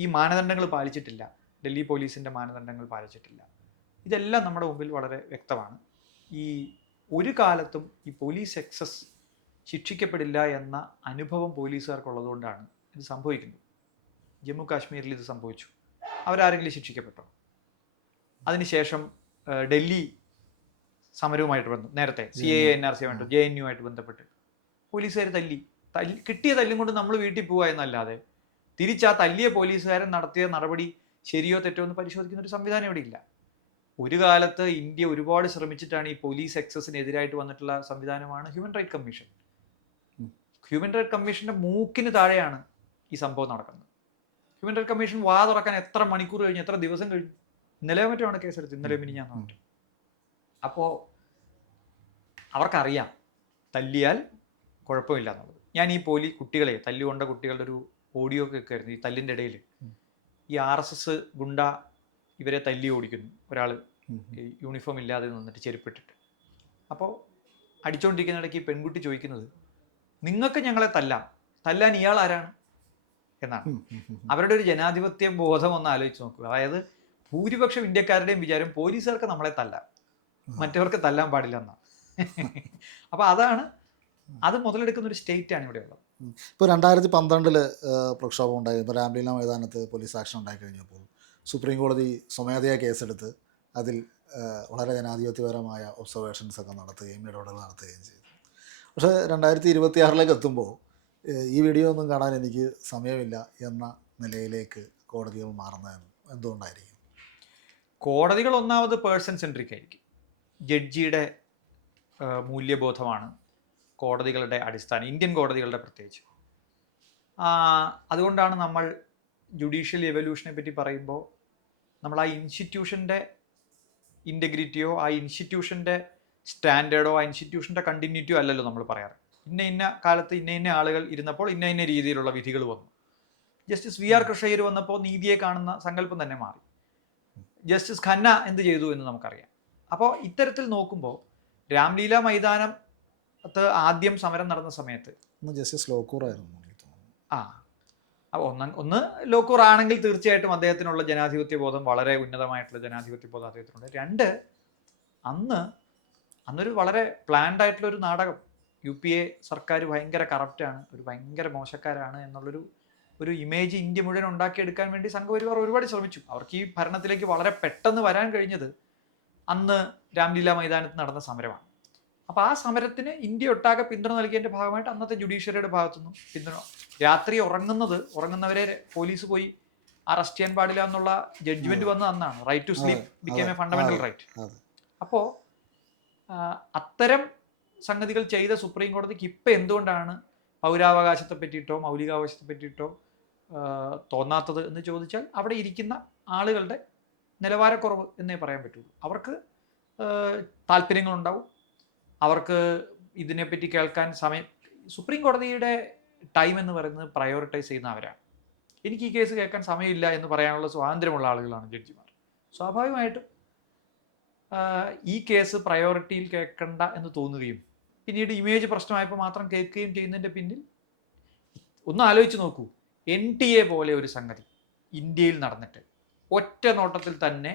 ഈ മാനദണ്ഡങ്ങൾ പാലിച്ചിട്ടില്ല, ഡൽഹി പോലീസിൻ്റെ മാനദണ്ഡങ്ങൾ പാലിച്ചിട്ടില്ല. ഇതെല്ലാം നമ്മുടെ മുമ്പിൽ വളരെ വ്യക്തമാണ്. ഈ ഒരു കാലത്തും ഈ പോലീസ് എക്സസ് ശിക്ഷിക്കപ്പെടില്ല എന്ന അനുഭവം പോലീസുകാർക്കുള്ളതുകൊണ്ടാണ് ഇത് സംഭവിക്കുന്നത്. ജമ്മു കാശ്മീരിൽ ഇത് സംഭവിച്ചു. അവരാരെങ്കിലും ശിക്ഷിക്കപ്പെട്ടോ? അതിനുശേഷം ഡൽഹി സമരവുമായിട്ട് ബന്ധം, നേരത്തെ CAA NRC ആയിട്ട് JNU ആയിട്ട് ബന്ധപ്പെട്ട് പോലീസുകാർ കിട്ടിയ തല്ലും കൊണ്ട് നമ്മൾ വീട്ടിൽ പോവുക എന്നല്ലാതെ തിരിച്ചാ തല്ലിയ പോലീസുകാരൻ നടത്തിയ നടപടി ശരിയോ തെറ്റോ എന്ന് പരിശോധിക്കുന്ന ഒരു സംവിധാനം ഇവിടെ ഇല്ല. ഒരു കാലത്ത് ഇന്ത്യ ഒരുപാട് ശ്രമിച്ചിട്ടാണ് ഈ പോലീസ് എക്സസിനെതിരായിട്ട് വന്നിട്ടുള്ള സംവിധാനമാണ് human right commission. Human right കമ്മീഷന്റെ മൂക്കിന് താഴെയാണ് ഈ സംഭവം നടക്കുന്നത്. ഹ്യൂമൻ റൈറ്റ് കമ്മീഷൻ വാ തുറക്കാൻ എത്ര മണിക്കൂർ കഴിഞ്ഞു, എത്ര ദിവസം കഴിഞ്ഞു? ഇന്നലെ മറ്റുമാണ് കേസെടുത്ത്, ഇന്നലെ മിനിഞ്ഞാന്ന് പറഞ്ഞിട്ട്. അപ്പോൾ അവർക്കറിയാം തല്ലിയാൽ കുഴപ്പമില്ല എന്നുള്ളത്. ഞാൻ ഈ കുട്ടികളെ തല്ലുകൊണ്ട കുട്ടികളുടെ ഒരു ഓഡിയോ കേൾക്കായിരുന്നു. ഈ തല്ലിൻ്റെ ഇടയിൽ ഈ RSS ഗുണ്ട ഇവരെ തല്ലി ഓടിക്കുന്നു. ഒരാൾ യൂണിഫോം ഇല്ലാതെ നിന്നിട്ട് ചെരുപ്പിട്ടിട്ട്. അപ്പോൾ അടിച്ചുകൊണ്ടിരിക്കുന്നിടയ്ക്ക് ഈ പെൺകുട്ടി ചോദിക്കുന്നത്, നിങ്ങൾക്ക് ഞങ്ങളെ തല്ലാൻ ഇയാൾ ആരാണ് എന്നാണ്. അവരുടെ ഒരു ജനാധിപത്യ ബോധം ഒന്ന് ആലോചിച്ച് നോക്കുക. അതായത് ഭൂരിപക്ഷം ഇന്ത്യക്കാരുടെയും വിചാരം പോലീസുകാർക്ക് നമ്മളെ തല്ലാം, മറ്റവർക്ക് തല്ലാൻ പാടില്ല എന്നാണ്. അപ്പോൾ അത് മുതലെടുക്കുന്ന ഒരു സ്റ്റേറ്റാണ് ഇവിടെ ഉള്ളത്. ഇപ്പോൾ 2012 പ്രക്ഷോഭം ഉണ്ടായി. ഇപ്പോൾ രാംലീല മൈതാനത്ത് പോലീസ് ആക്ഷൻ ഉണ്ടായി കഴിഞ്ഞപ്പോൾ സുപ്രീം കോടതി സ്വമേധയാ കേസെടുത്ത് അതിൽ വളരെ ജനാധിപത്യപരമായ ഒബ്സർവേഷൻസ് ഒക്കെ നടത്തുകയും ഇടപെടൽ നടത്തുകയും ചെയ്തു. പക്ഷേ 2026 എത്തുമ്പോൾ ഈ വീഡിയോ ഒന്നും കാണാൻ എനിക്ക് സമയമില്ല എന്ന നിലയിലേക്ക് കോടതികൾ മാറുന്നതെന്ന് എന്തുകൊണ്ടായിരിക്കും? കോടതികൾ ഒന്നാമത് പേഴ്സൺ സെൻട്രിക് ആയിരിക്കും. ജഡ്ജിയുടെ മൂല്യബോധമാണ് കോടതികളുടെ അടിസ്ഥാനം, ഇന്ത്യൻ കോടതികളുടെ പ്രത്യേകിച്ച്. അതുകൊണ്ടാണ് നമ്മൾ ജുഡീഷ്യൽ എവല്യൂഷനെ പറ്റി പറയുമ്പോൾ നമ്മൾ ആ ഇൻസ്റ്റിറ്റ്യൂഷൻ്റെ ഇൻറ്റഗ്രിറ്റിയോ ആ ഇൻസ്റ്റിറ്റ്യൂഷൻ്റെ സ്റ്റാൻഡേർഡോ ആ ഇൻസ്റ്റിറ്റ്യൂഷൻ്റെ കണ്ടിന്യൂറ്റിയോ അല്ലല്ലോ നമ്മൾ പറയാറ്. ഇന്ന കാലത്ത് ഇന്ന ആളുകൾ ഇരുന്നപ്പോൾ ഇന്ന രീതിയിലുള്ള വിധികൾ വന്നു. ജസ്റ്റിസ് VR കൃഷ്ണയ്യർ വന്നപ്പോൾ നീതിയെ കാണുന്ന സങ്കല്പം തന്നെ മാറി. ജസ്റ്റിസ് ഖന്ന എന്ത് ചെയ്തു എന്ന് നമുക്കറിയാം. അപ്പോൾ ഇത്തരത്തിൽ നോക്കുമ്പോൾ രാംലീല മൈതാനത്ത് ആദ്യം സമരം നടന്ന സമയത്ത് ജസ്റ്റിസ് ലോക്കൂർ ആയിരുന്നു. അപ്പോൾ ഒന്ന് ലോക്കൂർ ആണെങ്കിൽ തീർച്ചയായിട്ടും അദ്ദേഹത്തിനുള്ള ജനാധിപത്യ ബോധം, വളരെ ഉന്നതമായിട്ടുള്ള ജനാധിപത്യ ബോധം അദ്ദേഹത്തിനുണ്ട്. 2, അന്നൊരു വളരെ പ്ലാൻഡ് ആയിട്ടുള്ള ഒരു നാടകം. UPA സർക്കാർ ഭയങ്കര കറപ്റ്റാണ്, ഒരു ഭയങ്കര മോശക്കാരാണ് എന്നുള്ളൊരു ഇമേജ് ഇന്ത്യ മുഴുവൻ ഉണ്ടാക്കിയെടുക്കാൻ വേണ്ടി സംഘപരിവാർ ഒരുപാട് ശ്രമിച്ചു. അവർക്ക് ഈ ഭരണത്തിലേക്ക് വളരെ പെട്ടെന്ന് വരാൻ കഴിഞ്ഞത് അന്ന് രാംലീല മൈതാനത്ത് നടന്ന സമരമാണ്. അപ്പോൾ ആ സമരത്തിന് ഇന്ത്യ ഒട്ടാകെ പിന്തുണ നൽകിയതിൻ്റെ ഭാഗമായിട്ട് അന്നത്തെ ജുഡീഷ്യറിയുടെ ഭാഗത്തുനിന്നും പിന്തുണ. രാത്രി ഉറങ്ങുന്നവരെ പോലീസ് പോയി അറസ്റ്റ് ചെയ്യാൻ പാടില്ല എന്നുള്ള ജഡ്ജ്മെന്റ് വന്നത് അന്നാണ്. Right to sleep became a fundamental right. അപ്പോൾ അത്തരം സംഗതികൾ ചെയ്ത സുപ്രീം കോടതിക്ക് ഇപ്പം എന്തുകൊണ്ടാണ് പൗരാവകാശത്തെ പറ്റിയിട്ടോ മൗലികാവകാശത്തെ പറ്റിയിട്ടോ തോന്നാത്തത് എന്ന് ചോദിച്ചാൽ അവിടെ ഇരിക്കുന്ന ആളുകളുടെ നിലവാരക്കുറവ് എന്നേ പറയാൻ പറ്റുള്ളൂ. അവർക്ക് താല്പര്യങ്ങളുണ്ടാവും, അവർക്ക് ഇതിനെപ്പറ്റി കേൾക്കാൻ സമയം. സുപ്രീം കോടതിയുടെ ടൈം എന്ന് പറയുന്നത് പ്രയോറിറ്റൈസ് ചെയ്യുന്നവരാണ്. എനിക്ക് ഈ കേസ് കേൾക്കാൻ സമയമില്ല എന്ന് പറയാനുള്ള സ്വാതന്ത്ര്യമുള്ള ആളുകളാണ് ജഡ്ജിമാർ. സ്വാഭാവികമായിട്ടും ഈ കേസ് പ്രയോറിറ്റിയിൽ കേൾക്കണ്ട എന്ന് തോന്നുകയും പിന്നീട് ഇമേജ് പ്രശ്നമായപ്പോൾ മാത്രം കേൾക്കുകയും ചെയ്യുന്നതിൻ്റെ പിന്നിൽ ഒന്ന് ആലോചിച്ച് നോക്കൂ. NTA പോലെ ഒരു സംഗതി ഇന്ത്യയിൽ നടന്നിട്ട് ഒറ്റ നോട്ടത്തിൽ തന്നെ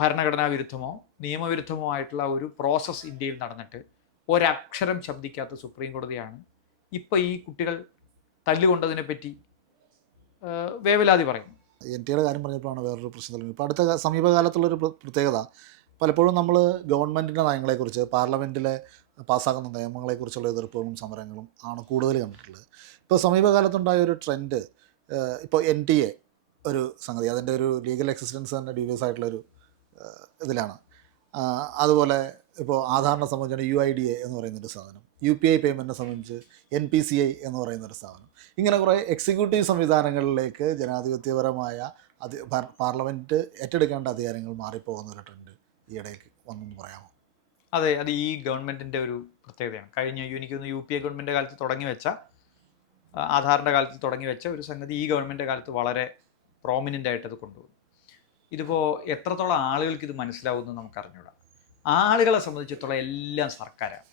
ഭരണഘടനാ വിരുദ്ധമോ നിയമവിരുദ്ധമോ ആയിട്ടുള്ള ഒരു പ്രോസസ്സ് ഇന്ത്യയിൽ നടന്നിട്ട് ഒരക്ഷരം ശബ്ദിക്കാത്ത സുപ്രീം കോടതിയാണ് ഇപ്പോൾ ഈ കുട്ടികൾ തല്ലുകൊണ്ടതിനെ പറ്റി വേവലാതി പറയുന്നു. NTA കാര്യം പറഞ്ഞപ്പോഴാണ് വേറൊരു പ്രശ്നം. ഇപ്പോൾ അടുത്ത സമീപകാലത്തുള്ളൊരു പ്രത്യേകത, പലപ്പോഴും നമ്മൾ ഗവൺമെൻറ്റിൻ്റെ നയങ്ങളെക്കുറിച്ച് പാർലമെൻറ്റിലെ പാസ്സാക്കുന്ന നിയമങ്ങളെക്കുറിച്ചുള്ള എതിർപ്പുകളും സമരങ്ങളും ആണ് കൂടുതൽ കണ്ടിട്ടുള്ളത്. ഇപ്പോൾ സമീപകാലത്തുണ്ടായ ഒരു ട്രെൻഡ്, ഇപ്പോൾ NTA ഒരു സംഗതി, അതിൻ്റെ ഒരു ലീഗൽ എക്സിസ്റ്റൻസ് തന്നെ ഡ്യൂബിയസ് ആയിട്ടുള്ളൊരു ഇതിലാണ്. അതുപോലെ ഇപ്പോൾ ആധാറിനെ സംബന്ധിച്ചാണ് UIDA എന്ന് പറയുന്നൊരു സാധനം, UPI പേയ്മെൻറ്റിനെ സംബന്ധിച്ച് NPCI എന്ന് പറയുന്നൊരു സാധനം. ഇങ്ങനെ കുറേ എക്സിക്യൂട്ടീവ് സംവിധാനങ്ങളിലേക്ക് ജനാധിപത്യപരമായ പാർലമെൻറ്റ് ഏറ്റെടുക്കേണ്ട അധികാരങ്ങൾ മാറിപ്പോകുന്ന ഒരു ട്രെൻഡ് ഈയിടയ്ക്ക് വന്നെന്ന് പറയാമോ? അതെ, അത് ഈ ഗവൺമെൻറ്റിൻ്റെ ഒരു പ്രത്യേകതയാണ്. കഴിഞ്ഞ എനിക്കൊന്ന് UPA ഗവൺമെൻറ് കാലത്ത് തുടങ്ങി വെച്ച, ആധാറിൻ്റെ കാലത്ത് തുടങ്ങി വെച്ച ഒരു സംഗതി ഈ ഗവൺമെൻറ് കാലത്ത് വളരെ പ്രോമിനൻ്റ് ആയിട്ട് അത് കൊണ്ടുപോകും. ഇതിപ്പോൾ എത്രത്തോളം ആളുകൾക്ക് ഇത് മനസ്സിലാവുമെന്ന് നമുക്കറിഞ്ഞൂടാ. ആളുകളെ സംബന്ധിച്ചിടത്തോളം എല്ലാം സർക്കാരാണ്.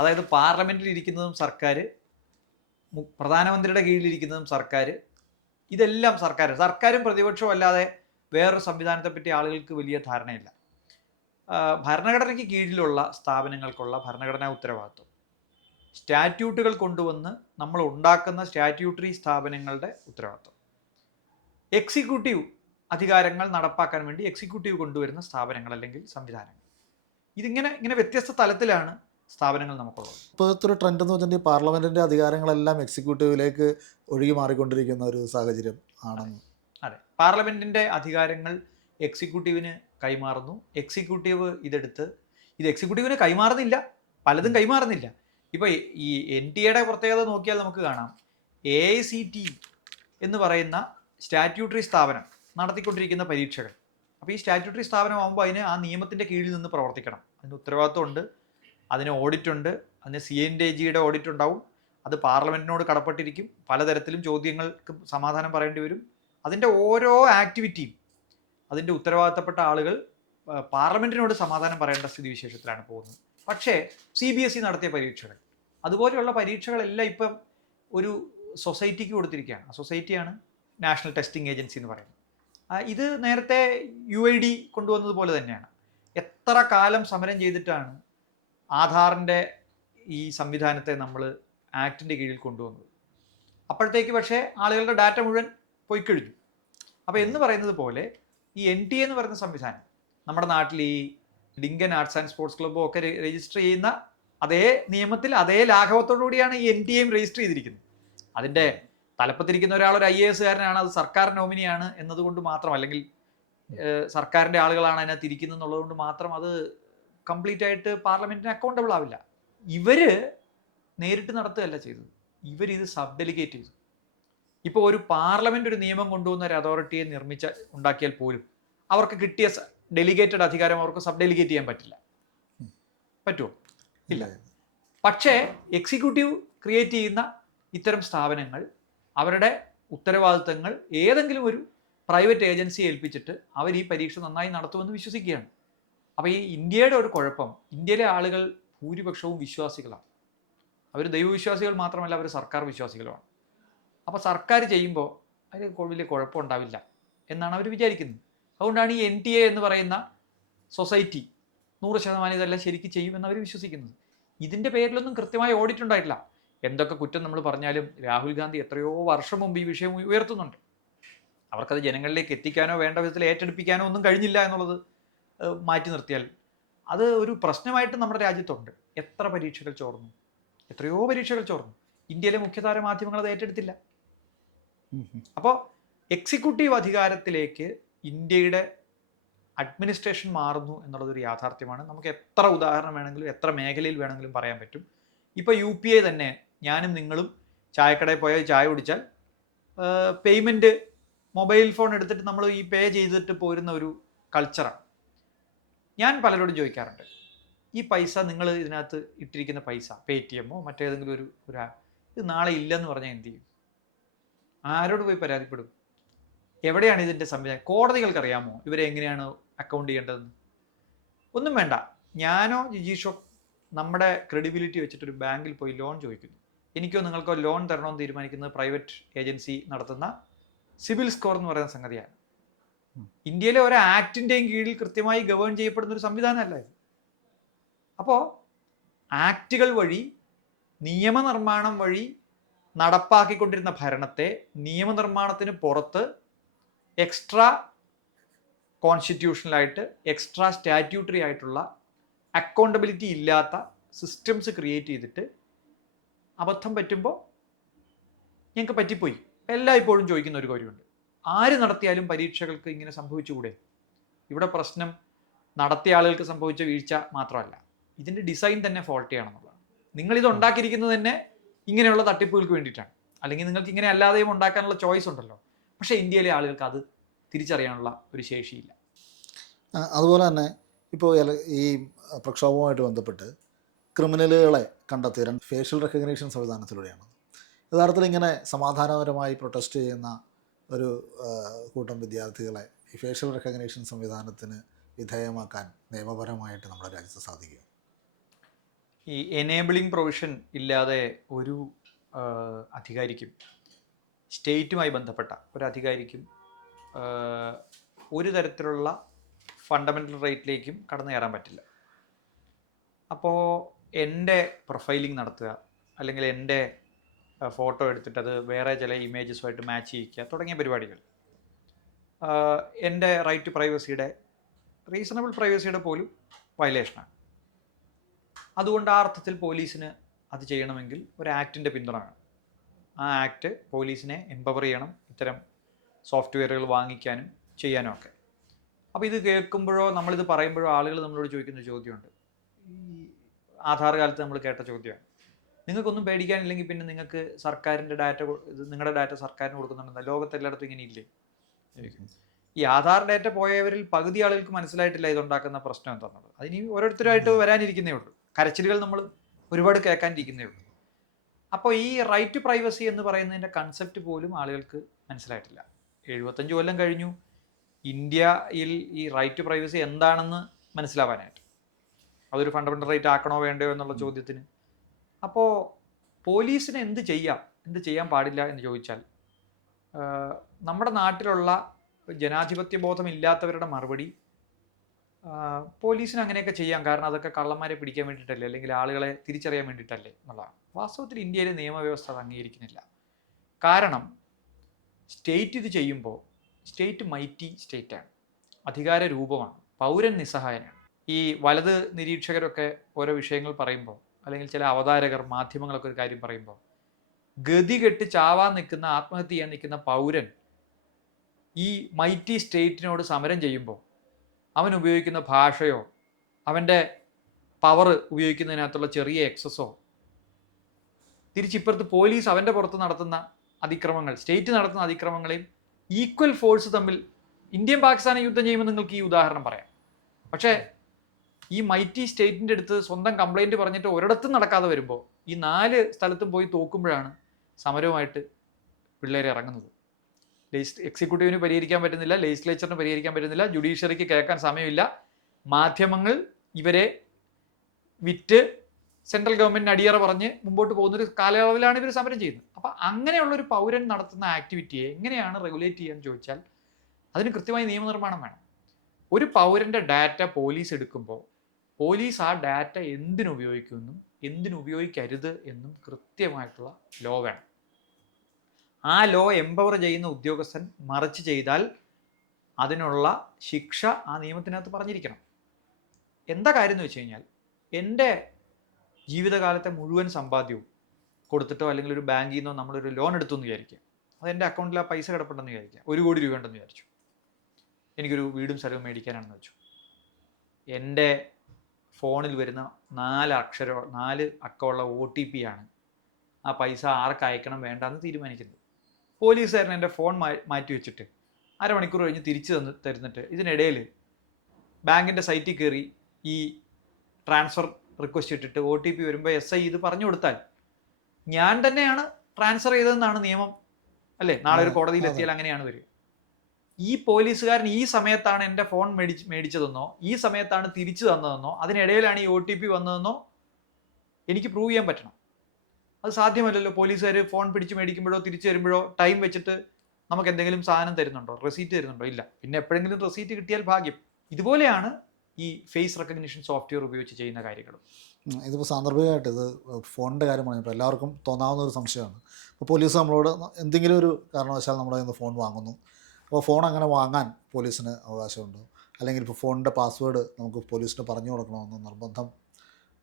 അതായത് പാർലമെൻറ്റിൽ ഇരിക്കുന്നതും സർക്കാർ, പ്രധാനമന്ത്രിയുടെ കീഴിലിരിക്കുന്നതും സർക്കാർ, ഇതെല്ലാം സർക്കാർ. സർക്കാരും പ്രതിപക്ഷവും അല്ലാതെ വേറൊരു സംവിധാനത്തെപ്പറ്റി ആളുകൾക്ക് വലിയ ധാരണയില്ല. ഭരണഘടനയ്ക്ക് കീഴിലുള്ള സ്ഥാപനങ്ങൾക്കുള്ള ഭരണഘടനാ ഉത്തരവാദിത്വം, സ്റ്റാറ്റ്യൂട്ടുകൾ കൊണ്ടുവന്ന് നമ്മൾ ഉണ്ടാക്കുന്ന സ്റ്റാറ്റ്യൂട്ടറി സ്ഥാപനങ്ങളുടെ ഉത്തരവാദിത്വം, എക്സിക്യൂട്ടീവ് അധികാരങ്ങൾ നടപ്പാക്കാൻ വേണ്ടി എക്സിക്യൂട്ടീവ് കൊണ്ടുവരുന്ന സ്ഥാപനങ്ങൾ അല്ലെങ്കിൽ സംവിധാനങ്ങൾ, ഇങ്ങനെ വ്യത്യസ്ത തലത്തിലാണ് സ്ഥാപനങ്ങൾ നമുക്കുള്ളത്. ഇപ്പോഴത്തെ ഒരു ട്രെൻഡ് എന്ന് വെച്ചിട്ടുണ്ടെങ്കിൽ പാർലമെൻറ്റിൻ്റെ അധികാരങ്ങളെല്ലാം എക്സിക്യൂട്ടീവിലേക്ക് ഒഴുകി മാറിക്കൊണ്ടിരിക്കുന്ന ഒരു സാഹചര്യം ആണെന്ന്. അതെ, പാർലമെൻറ്റിൻ്റെ അധികാരങ്ങൾ എക്സിക്യൂട്ടീവിന് കൈമാറുന്നു. എക്സിക്യൂട്ടീവ് ഇതെടുത്ത്, ഇത് എക്സിക്യൂട്ടീവിന് കൈമാറുന്നില്ല, പലതും കൈമാറുന്നില്ല. ഇപ്പോൾ ഈ NTA പ്രത്യേകത നോക്കിയാൽ നമുക്ക് കാണാം, AICT എന്ന് പറയുന്ന സ്റ്റാറ്റ്യൂട്ടറി സ്ഥാപനം നടത്തിക്കൊണ്ടിരിക്കുന്ന പരീക്ഷകൾ. അപ്പോൾ ഈ സ്റ്റാറ്റ്യൂട്ടറി സ്ഥാപനമാകുമ്പോൾ അതിന് ആ നിയമത്തിൻ്റെ കീഴിൽ നിന്ന് പ്രവർത്തിക്കണം. അതിന് ഉത്തരവാദിത്വമുണ്ട്, അതിന് ഓഡിറ്റുണ്ട്, അതിന് CNDAGയുടെ ഓഡിറ്റ് ഉണ്ടാവും. അത് പാർലമെൻറ്റിനോട് കടപ്പെട്ടിരിക്കും. പലതരത്തിലും ചോദ്യങ്ങൾക്ക് സമാധാനം പറയേണ്ടി വരും. അതിൻ്റെ ഓരോ ആക്ടിവിറ്റിയും അതിൻ്റെ ഉത്തരവാദിത്തപ്പെട്ട ആളുകൾ പാർലമെൻറ്റിനോട് സമാധാനം പറയേണ്ട സ്ഥിതിവിശേഷത്തിലാണ് പോകുന്നത്. പക്ഷേ CBSE നടത്തിയ പരീക്ഷകൾ, അതുപോലെയുള്ള പരീക്ഷകളെല്ലാം ഇപ്പം ഒരു സൊസൈറ്റിക്ക് കൊടുത്തിരിക്കുകയാണ്. ആ സൊസൈറ്റിയാണ് നാഷണൽ ടെസ്റ്റിംഗ് ഏജൻസി എന്ന് പറയുന്നത്. ഇത് നേരത്തെ UID കൊണ്ടുവന്നതുപോലെ തന്നെയാണ്. എത്ര കാലം സമരം ചെയ്തിട്ടാണ് ആധാറിൻ്റെ ഈ സംവിധാനത്തെ നമ്മൾ ആക്ടിൻ്റെ കീഴിൽ കൊണ്ടുവന്നത്. അപ്പോഴത്തേക്ക് പക്ഷേ ആളുകളുടെ ഡാറ്റ മുഴുവൻ പോയി കഴിഞ്ഞു. അപ്പോൾ എന്ന് പറയുന്നത് പോലെ ഈ NTA എന്ന് പറയുന്ന സംവിധാനം നമ്മുടെ നാട്ടിൽ ഈ ലിങ്കൻ ആർട്സ് ആൻഡ് സ്പോർട്സ് ക്ലബ്ബും ഒക്കെ രജിസ്റ്റർ ചെയ്യുന്ന അതേ നിയമത്തിൽ അതേ ലാഘവത്തോടു കൂടിയാണ് ഈ NTAയും രജിസ്റ്റർ ചെയ്തിരിക്കുന്നത്. അതിൻ്റെ തലപ്പത്തിരിക്കുന്ന ഒരാൾ ഒരു IAS കാരനാണ്, അത് സർക്കാർ നോമിനിയാണ് എന്നതുകൊണ്ട് മാത്രം, അല്ലെങ്കിൽ സർക്കാരിൻ്റെ ആളുകളാണ് അതിനകത്ത് ഇരിക്കുന്നത് എന്നുള്ളതുകൊണ്ട് മാത്രം അത് കംപ്ലീറ്റ് ആയിട്ട് പാർലമെൻറ്റിന് അക്കൗണ്ടബിൾ ആവില്ല. ഇവർ നേരിട്ട് നടത്തുകയല്ല ചെയ്തത്, ഇവരിത് സബ് ഡെലിഗേറ്റ് ചെയ്തു. ഇപ്പോൾ ഒരു പാർലമെൻറ്റ് ഒരു നിയമം കൊണ്ടുവന്ന ഒരു അതോറിറ്റിയെ ഉണ്ടാക്കിയാൽ പോലും അവർക്ക് കിട്ടിയ ഡെലിഗേറ്റഡ് അധികാരം അവർക്ക് സബ് ഡെലിഗേറ്റ് ചെയ്യാൻ പറ്റില്ല. പറ്റുമോ? ഇല്ല. പക്ഷേ എക്സിക്യൂട്ടീവ് ക്രിയേറ്റ് ചെയ്യുന്ന ഇത്തരം സ്ഥാപനങ്ങൾ അവരുടെ ഉത്തരവാദിത്തങ്ങൾ ഏതെങ്കിലും ഒരു പ്രൈവറ്റ് ഏജൻസിയെ ഏൽപ്പിച്ചിട്ട് അവർ ഈ പരീക്ഷ നന്നായി നടത്തുമെന്ന് വിശ്വസിക്കുകയാണ്. അപ്പോൾ ഈ ഇന്ത്യയുടെ ഒരു കുഴപ്പം, ഇന്ത്യയിലെ ആളുകൾ ഭൂരിപക്ഷവും വിശ്വാസികളാണ്. അവർ ദൈവവിശ്വാസികൾ മാത്രമല്ല, അവർ സർക്കാർ വിശ്വാസികളുമാണ്. അപ്പോൾ സർക്കാർ ചെയ്യുമ്പോൾ അതിന് വലിയ കുഴപ്പമുണ്ടാവില്ല എന്നാണ് അവർ വിചാരിക്കുന്നത്. അതുകൊണ്ടാണ് ഈ NTA എന്ന് പറയുന്ന സൊസൈറ്റി 100% ഇതെല്ലാം ശരിക്കും ചെയ്യുമെന്ന് അവർ വിശ്വസിക്കുന്നത്. ഇതിൻ്റെ പേരിലൊന്നും കൃത്യമായ ഓഡിറ്റ് ഉണ്ടായിട്ടില്ല. എന്തൊക്കെ കുറ്റം നമ്മൾ പറഞ്ഞാലും രാഹുൽ ഗാന്ധി എത്രയോ വർഷം മുമ്പ് ഈ വിഷയം ഉയർത്തുന്നുണ്ട്. അവർക്കത് ജനങ്ങളിലേക്ക് എത്തിക്കാനോ വേണ്ട വിധത്തിൽ ഏറ്റെടുപ്പിക്കാനോ ഒന്നും കഴിഞ്ഞില്ല എന്നുള്ളത് മാറ്റി നിർത്തിയാൽ അത് ഒരു പ്രശ്നമായിട്ട് നമ്മുടെ രാജ്യത്തുണ്ട്. എത്ര പരീക്ഷകൾ ചോർന്നു, എത്രയോ പരീക്ഷകൾ ചോർന്നു. ഇന്ത്യയിലെ മുഖ്യധാര മാധ്യമങ്ങൾ അത് ഏറ്റെടുത്തില്ല. അപ്പോൾ എക്സിക്യൂട്ടീവ് അധികാരത്തിലേക്ക് ഇന്ത്യയുടെ അഡ്മിനിസ്ട്രേഷൻ മാറുന്നു എന്നുള്ളതൊരു യാഥാർത്ഥ്യമാണ്. നമുക്ക് എത്ര ഉദാഹരണം വേണമെങ്കിലും എത്ര മേഖലയിൽ വേണമെങ്കിലും പറയാൻ പറ്റും. ഇപ്പോൾ UPA തന്നെ, ഞാനും നിങ്ങളും ചായക്കടയിൽ പോയാൽ ചായ കുടിച്ചാൽ പേയ്മെൻറ്റ് മൊബൈൽ ഫോൺ എടുത്തിട്ട് നമ്മൾ ഈ പേ ചെയ്തിട്ട് പോരുന്ന ഒരു കൾച്ചറാണ്. ഞാൻ പലരോടും ചോദിക്കാറുണ്ട്, ഈ പൈസ നിങ്ങൾ ഇതിനകത്ത് ഇട്ടിരിക്കുന്ന പൈസ PayTM മറ്റേതെങ്കിലും ഒരു ഇത് നാളെ ഇല്ലെന്ന് പറഞ്ഞാൽ എന്ത് ചെയ്യും? ആരോട് പോയി പരാതിപ്പെടും? എവിടെയാണ് ഇതിൻ്റെ സംവിധാനം? കോടതികൾക്കറിയാമോ ഇവരെ എങ്ങനെയാണ് അക്കൗണ്ട് ചെയ്യേണ്ടതെന്ന്? ഒന്നും വേണ്ട. ഞാനോ ജിജീഷോ നമ്മുടെ ക്രെഡിബിലിറ്റി വെച്ചിട്ടൊരു ബാങ്കിൽ പോയി ലോൺ ചോദിക്കുന്നു. എനിക്കോ നിങ്ങൾക്കോ ലോൺ തരണമെന്ന് തീരുമാനിക്കുന്നത് പ്രൈവറ്റ് ഏജൻസി നടത്തുന്ന സിവിൽ സ്കോർ എന്ന് പറയുന്ന സംഗതിയാണ്. ഇന്ത്യയിലെ ഒരു ആക്ടിൻ്റെയും കീഴിൽ കൃത്യമായി ഗവേൺ ചെയ്യപ്പെടുന്ന ഒരു സംവിധാനമല്ല ഇത്. അപ്പോൾ ആക്റ്റുകൾ വഴി, നിയമനിർമ്മാണം വഴി നടപ്പാക്കിക്കൊണ്ടിരുന്ന ഭരണത്തെ നിയമനിർമ്മാണത്തിന് പുറത്ത് എക്സ്ട്രാ കോൺസ്റ്റിറ്റ്യൂഷണലായിട്ട്, എക്സ്ട്രാ സ്റ്റാറ്റ്യൂട്ടറി ആയിട്ടുള്ള അക്കൗണ്ടബിലിറ്റി ഇല്ലാത്ത സിസ്റ്റംസ് ക്രിയേറ്റ് ചെയ്തിട്ട് അബദ്ധം പറ്റുമ്പോൾ ഞങ്ങൾക്ക് പറ്റിപ്പോയി എല്ലായ്പ്പോഴും ചോദിക്കുന്ന ഒരു കാര്യമുണ്ട്. ആര് നടത്തിയാലും പരീക്ഷകൾക്ക് ഇങ്ങനെ സംഭവിച്ചുകൂടെ? ഇവിടെ പ്രശ്നം നടത്തിയ ആളുകൾക്ക് സംഭവിച്ച വീഴ്ച മാത്രമല്ല, ഇതിൻ്റെ ഡിസൈൻ തന്നെ ഫോൾട്ടി ആണെന്നുള്ളതാണ്. നിങ്ങളിത് ഉണ്ടാക്കിയിരിക്കുന്നത് തന്നെ ഇങ്ങനെയുള്ള തട്ടിപ്പുകൾക്ക് വേണ്ടിയിട്ടാണ്. അല്ലെങ്കിൽ നിങ്ങൾക്ക് ഇങ്ങനെ അല്ലാതെയും ഉണ്ടാക്കാനുള്ള ചോയ്സ് ഉണ്ടല്ലോ. പക്ഷേ ഇന്ത്യയിലെ ആളുകൾക്ക് അത് തിരിച്ചറിയാനുള്ള ഒരു ശേഷിയില്ല. അതുപോലെ തന്നെ ഇപ്പോൾ ഈ പ്രക്ഷോഭവുമായിട്ട് ബന്ധപ്പെട്ട് ക്രിമിനലുകളെ കണ്ടെത്തിയ ഫേഷ്യൽ റെക്കഗ്നീഷൻ സംവിധാനത്തിലൂടെയാണ്. യഥാർത്ഥത്തിൽ ഇങ്ങനെ സമാധാനപരമായി പ്രൊട്ടസ്റ്റ് ചെയ്യുന്ന ഒരു കൂട്ടം വിദ്യാർത്ഥികളെ ഈ ഫേഷ്യൽ റെക്കഗ്നീഷൻ സംവിധാനത്തിന് വിധേയമാക്കാൻ നിയമപരമായിട്ട് നമ്മുടെ രാജ്യത്ത് സാധിക്കും? ഈ എനേബിളിംഗ് പ്രൊവിഷൻ ഇല്ലാതെ ഒരു അധികാരിക്കും, സ്റ്റേറ്റുമായി ബന്ധപ്പെട്ട ഒരു അധികാരിക്കും ഒരു തരത്തിലുള്ള ഫണ്ടമെൻ്റൽ റൈറ്റിലേക്കും കടന്നു കയറാൻ പറ്റില്ല. അപ്പോൾ എൻ്റെ പ്രൊഫൈലിംഗ് നടത്തുക, അല്ലെങ്കിൽ എൻ്റെ ഫോട്ടോ എടുത്തിട്ട് അത് വേറെ ചില ഇമേജസുമായിട്ട് മാച്ച് ചെയ്യിക്കുക തുടങ്ങിയ പരിപാടികൾ എൻ്റെ റൈറ്റ് ടു പ്രൈവസിയുടെ, റീസണബിൾ പ്രൈവസിയുടെ പോലും വയലേഷനാണ്. അതുകൊണ്ട് ആ അർത്ഥത്തിൽ പോലീസിന് അത് ചെയ്യണമെങ്കിൽ ഒരു ആക്ടിൻ്റെ പിന്തുണ വേണം. ആ ആക്ട് പോലീസിനെ എംപവർ ചെയ്യണം ഇത്തരം സോഫ്റ്റ്വെയറുകൾ വാങ്ങിക്കാനും ചെയ്യാനും ഒക്കെ. അപ്പോൾ ഇത് കേൾക്കുമ്പോഴോ നമ്മളിത് പറയുമ്പോഴോ ആളുകൾ നമ്മളോട് ചോദിക്കുന്ന ചോദ്യമുണ്ട്. ഈ ആധാർ കാലത്ത് നമ്മൾ കേട്ട ചോദ്യമാണ്, നിങ്ങൾക്കൊന്നും പേടിക്കാനില്ലെങ്കിൽ പിന്നെ നിങ്ങൾക്ക് സർക്കാരിൻ്റെ ഡാറ്റ, നിങ്ങളുടെ ഡാറ്റ സർക്കാരിന് കൊടുക്കുന്നുണ്ടെന്ന് ലോകത്തെല്ലായിടത്തും ഇങ്ങനെ ഇല്ലേ? ഈ ആധാർ ഡാറ്റ പോയവരിൽ പകുതി ആളുകൾക്ക് മനസ്സിലായിട്ടില്ല ഇതുണ്ടാക്കുന്ന പ്രശ്നം എന്താണെന്നുള്ളത്. അതിന് ഓരോരുത്തരായിട്ട് വരാനിരിക്കുന്നേ ഉള്ളൂ. കരച്ചിലുകൾ നമ്മൾ ഒരുപാട് കേൾക്കാനിരിക്കുന്നേ ഉള്ളൂ. അപ്പോൾ ഈ റൈറ്റ് ടു പ്രൈവസി എന്ന് പറയുന്നതിൻ്റെ കൺസെപ്റ്റ് പോലും ആളുകൾക്ക് മനസ്സിലായിട്ടില്ല. 75 കൊല്ലം കഴിഞ്ഞു ഇന്ത്യയിൽ ഈ റൈറ്റ് ടു പ്രൈവസി എന്താണെന്ന് മനസ്സിലാവാനായിട്ട്. അതൊരു ഫണ്ടമെൻ്റൽ റൈറ്റ് ആക്കണോ വേണ്ടയോ എന്നുള്ള ചോദ്യത്തിന്. അപ്പോൾ പോലീസിന് എന്ത് ചെയ്യാം, എന്ത് ചെയ്യാൻ പാടില്ല എന്ന് ചോദിച്ചാൽ, നമ്മുടെ നാട്ടിലുള്ള ജനാധിപത്യ ബോധമില്ലാത്തവരുടെ മറുപടി പോലീസിന് അങ്ങനെയൊക്കെ ചെയ്യാം, കാരണം അതൊക്കെ കള്ളന്മാരെ പിടിക്കാൻ വേണ്ടിയിട്ടല്ലേ, അല്ലെങ്കിൽ ആളുകളെ തിരിച്ചറിയാൻ വേണ്ടിയിട്ടല്ലേ എന്നുള്ളതാണ്. വാസ്തവത്തിൽ ഇന്ത്യയിലെ നിയമവ്യവസ്ഥ അത് അംഗീകരിക്കുന്നില്ല. കാരണം സ്റ്റേറ്റ് ഇത് ചെയ്യുമ്പോൾ സ്റ്റേറ്റ് മൈറ്റി സ്റ്റേറ്റാണ്, അധികാര രൂപമാണ്, പൗരൻ നിസ്സഹായനാണ്. ഈ വലത് നിരീക്ഷകരൊക്കെ ഓരോ വിഷയങ്ങൾ പറയുമ്പോൾ, അല്ലെങ്കിൽ ചില അവതാരകർ, മാധ്യമങ്ങളൊക്കെ ഒരു കാര്യം പറയുമ്പോൾ, ഗതി കെട്ട് ചാവാൻ നിൽക്കുന്ന, ആത്മഹത്യ ചെയ്യാൻ നിൽക്കുന്ന പൗരൻ ഈ മൈറ്റി സ്റ്റേറ്റിനോട് സമരം ചെയ്യുമ്പോൾ അവൻ ഉപയോഗിക്കുന്ന ഭാഷയോ അവൻ്റെ പവർ ഉപയോഗിക്കുന്നതിനകത്തുള്ള ചെറിയ എക്സസോ, തിരിച്ചിപ്പുറത്ത് പോലീസ് അവൻ്റെ പുറത്ത് നടത്തുന്ന അതിക്രമങ്ങൾ, സ്റ്റേറ്റ് നടത്തുന്ന അതിക്രമങ്ങളെയും ഈക്വൽ ഫോഴ്സ് തമ്മിൽ, ഇന്ത്യയും പാകിസ്ഥാനും യുദ്ധം ചെയ്യുമ്പോൾ നിങ്ങൾക്ക് ഈ ഉദാഹരണം പറയാം. പക്ഷേ ഈ മൈറ്റി സ്റ്റേറ്റിൻ്റെ അടുത്ത് സ്വന്തം കംപ്ലൈൻറ്റ് പറഞ്ഞിട്ട് ഒരിടത്തും നടക്കാതെ വരുമ്പോൾ ഈ 4 സ്ഥലത്തും പോയി തോക്കുമ്പോഴാണ് സമരവുമായിട്ട് പിള്ളേരെ ഇറങ്ങുന്നത്. എക്സിക്യൂട്ടീവിന് പരിഹരിക്കാൻ പറ്റുന്നില്ല, ലെജിസ്ലേച്ചറിന് പരിഹരിക്കാൻ പറ്റുന്നില്ല, ജുഡീഷ്യറിക്ക് കേൾക്കാൻ സമയമില്ല, മാധ്യമങ്ങൾ ഇവരെ വിറ്റ് സെൻട്രൽ ഗവൺമെൻറ്റിന് അടിയറ പറഞ്ഞ് മുമ്പോട്ട് പോകുന്നൊരു കാലയളവിലാണ് ഇവർ സമരം ചെയ്യുന്നത്. അപ്പം അങ്ങനെയുള്ളൊരു പൗരൻ നടത്തുന്ന ആക്ടിവിറ്റിയെ എങ്ങനെയാണ് റെഗുലേറ്റ് ചെയ്യാന്ന് ചോദിച്ചാൽ അതിന് കൃത്യമായി നിയമനിർമ്മാണം വേണം. ഒരു പൗരൻ്റെ ഡാറ്റ പോലീസ് എടുക്കുമ്പോൾ പോലീസ് ആ ഡാറ്റ എന്തിനുപയോഗിക്കുമെന്നും എന്തിനുപയോഗിക്കരുത് എന്നും കൃത്യമായിട്ടുള്ള ലോ വേണം. ആ ലോ എംപവർ ചെയ്യുന്ന ഉദ്യോഗസ്ഥൻ മറിച്ച് ചെയ്താൽ അതിനുള്ള ശിക്ഷ ആ നിയമത്തിനകത്ത് പറഞ്ഞിരിക്കണം. എന്താ കാര്യം എന്ന് വെച്ച് കഴിഞ്ഞാൽ, എൻ്റെ ജീവിതകാലത്തെ മുഴുവൻ സമ്പാദ്യവും കൊടുത്തിട്ടോ അല്ലെങ്കിൽ ഒരു ബാങ്കിൽ നിന്നോ നമ്മളൊരു ലോൺ എടുത്തു എന്ന് വിചാരിക്കുക, അത് എൻ്റെ അക്കൗണ്ടിൽ ആ പൈസ കിടപ്പുണ്ടെന്ന് വിചാരിക്കുക, 1 കോടി രൂപ ഉണ്ടെന്ന് വിചാരിച്ചു, എനിക്കൊരു വീടും സ്ഥലവും മേടിക്കാനാണെന്ന് വെച്ചു. എൻ്റെ ഫോണിൽ വരുന്ന 4 അക്കമുള്ള OTP ആണ് ആ പൈസ ആർക്ക് അയക്കണം വേണ്ടെന്ന് തീരുമാനിക്കുന്നത്. പോലീസുകാരൻ എൻ്റെ ഫോൺ മാറ്റി വെച്ചിട്ട് അരമണിക്കൂർ കഴിഞ്ഞ് തിരിച്ചു തരുന്നിട്ട് ഇതിനിടയിൽ ബാങ്കിൻ്റെ സൈറ്റിൽ കയറി ഈ ട്രാൻസ്ഫർ റിക്വസ്റ്റ് ഇട്ടിട്ട് OTP വരുമ്പോൾ SI ഇത് പറഞ്ഞു കൊടുത്താൽ ഞാൻ തന്നെയാണ് ട്രാൻസ്ഫർ ചെയ്തതെന്നാണ് നിയമം, അല്ലേ? നാളെ ഒരു കോടതിയിൽ എത്തിയാൽ അങ്ങനെയാണ് വരിക. ഈ പോലീസുകാരൻ ഈ സമയത്താണ് എൻ്റെ ഫോൺ മേടിച്ചതെന്നോ ഈ സമയത്താണ് തിരിച്ചു തന്നതെന്നോ അതിനിടയിലാണ് ഈ OTP വന്നതെന്നോ എനിക്ക് പ്രൂവ് ചെയ്യാൻ പറ്റണം. അത് സാധ്യമല്ലല്ലോ. പോലീസുകാർ ഫോൺ പിടിച്ച് മേടിക്കുമ്പോഴോ തിരിച്ചു തരുമ്പോഴോ ടൈം വെച്ചിട്ട് നമുക്ക് എന്തെങ്കിലും സാധനം തരുന്നുണ്ടോ, റെസീറ്റ് തരുന്നുണ്ടോ? ഇല്ല. പിന്നെ എപ്പോഴെങ്കിലും റെസീറ്റ് കിട്ടിയാൽ ഭാഗ്യം. ഇതുപോലെയാണ് ഈ ഫേസ് റെക്കഗ്നിഷൻ സോഫ്റ്റ്വെയർ ഉപയോഗിച്ച് ചെയ്യുന്ന കാര്യങ്ങളും. ഇതിപ്പോൾ സാന്ദർഭികമായിട്ട് ഇത് ഫോണിൻ്റെ കാര്യം പറഞ്ഞപ്പോൾ എല്ലാവർക്കും തോന്നാവുന്ന ഒരു സംശയമാണ്. ഇപ്പോൾ പോലീസ് നമ്മളോട് എന്തെങ്കിലും ഒരു കാരണവശാൽ നമ്മുടെ കയ്യിൽ നിന്ന് ഫോൺ വാങ്ങുന്നു. അപ്പോൾ ഫോൺ അങ്ങനെ വാങ്ങാൻ പോലീസിന് അവകാശമുണ്ടോ? അല്ലെങ്കിൽ ഇപ്പോൾ ഫോണിൻ്റെ പാസ്വേഡ് നമുക്ക് പോലീസിന് പറഞ്ഞു കൊടുക്കണമെന്ന് നിർബന്ധം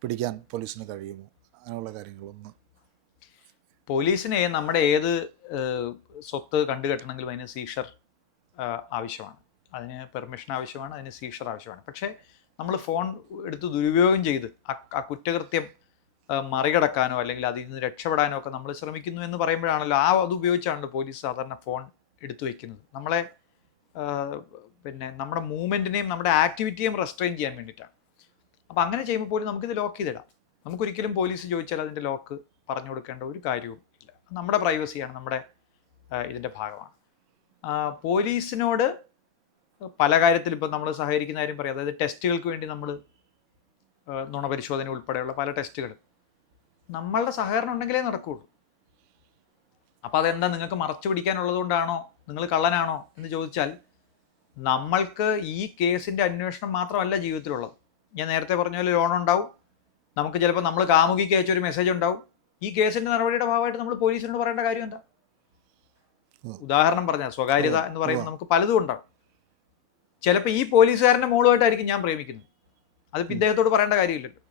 പിടിക്കാൻ പോലീസിന് കഴിയുമോ? അങ്ങനെയുള്ള കാര്യങ്ങളൊന്ന്. പോലീസിനെ നമ്മുടെ ഏത് സ്വത്ത് കണ്ടുകെട്ടണമെങ്കിലും അതിന് സീഷർ ആവശ്യമാണ്, അതിന് പെർമിഷൻ ആവശ്യമാണ്, അതിന് സീഷർ ആവശ്യമാണ്. പക്ഷേ നമ്മൾ ഫോൺ എടുത്ത് ദുരുപയോഗം ചെയ്ത് ആ കുറ്റകൃത്യം മറികടക്കാനോ അല്ലെങ്കിൽ അതിൽ നിന്ന് രക്ഷപ്പെടാനോ ഒക്കെ നമ്മൾ ശ്രമിക്കുന്നു എന്ന് പറയുമ്പോഴാണല്ലോ അത് ഉപയോഗിച്ചാണല്ലോ പോലീസ് സാധാരണ ഫോൺ എടുത്തു വയ്ക്കുന്നത്. നമ്മളെ പിന്നെ നമ്മുടെ മൂവ്മെൻറ്റിനെയും നമ്മുടെ ആക്ടിവിറ്റിയെയും റെസ്ട്രെയിൻ ചെയ്യാൻ വേണ്ടിയിട്ടാണ്. അപ്പോൾ അങ്ങനെ ചെയ്യുമ്പോൾ പോലും നമുക്കിത് ലോക്ക് ചെയ്തിടാം. നമുക്കൊരിക്കലും പോലീസ് ചോദിച്ചാൽ അതിൻ്റെ ലോക്ക് പറഞ്ഞു കൊടുക്കേണ്ട ഒരു കാര്യവും ഇല്ല. നമ്മുടെ പ്രൈവസിയാണ്, നമ്മുടെ ഇതിൻ്റെ ഭാഗമാണ്. പോലീസിനോട് പല കാര്യത്തിൽ ഇപ്പം നമ്മൾ സഹകരിക്കുന്ന കാര്യം പറയാം. അതായത് ടെസ്റ്റുകൾക്ക് വേണ്ടി നമ്മൾ നുണപരിശോധന ഉൾപ്പെടെയുള്ള പല ടെസ്റ്റുകൾ നമ്മളുടെ സഹകരണം ഉണ്ടെങ്കിലേ നടക്കുകയുള്ളൂ. അപ്പോൾ അതെന്താ നിങ്ങൾക്ക് മറച്ചു പിടിക്കാനുള്ളത് കൊണ്ടാണോ, നിങ്ങൾ കള്ളനാണോ എന്ന് ചോദിച്ചാൽ, നമ്മൾക്ക് ഈ കേസിൻ്റെ അന്വേഷണം മാത്രമല്ല ജീവിതത്തിലുള്ളത്. ഞാൻ നേരത്തെ പറഞ്ഞ പോലെ ലോൺ ഉണ്ടാവും, നമുക്ക് ചിലപ്പോൾ നമ്മൾ കാമുകിക്ക് അയച്ചൊരു മെസ്സേജ് ഉണ്ടാവും. ഈ കേസിൻ്റെ നടപടിയുടെ ഭാഗമായിട്ട് നമ്മൾ പോലീസിനോട് പറയേണ്ട കാര്യം എന്താ? ഉദാഹരണം പറഞ്ഞാൽ സ്വകാര്യത എന്ന് പറയുമ്പോൾ നമുക്ക് പലതും ഉണ്ടാവും. ചിലപ്പോൾ ഈ പോലീസുകാരൻ്റെ മോളുമായിട്ടായിരിക്കും ഞാൻ പ്രേമിക്കുന്നത്, അതിപ്പോൾ ഇദ്ദേഹത്തോട് പറയേണ്ട കാര്യമില്ലല്ലോ.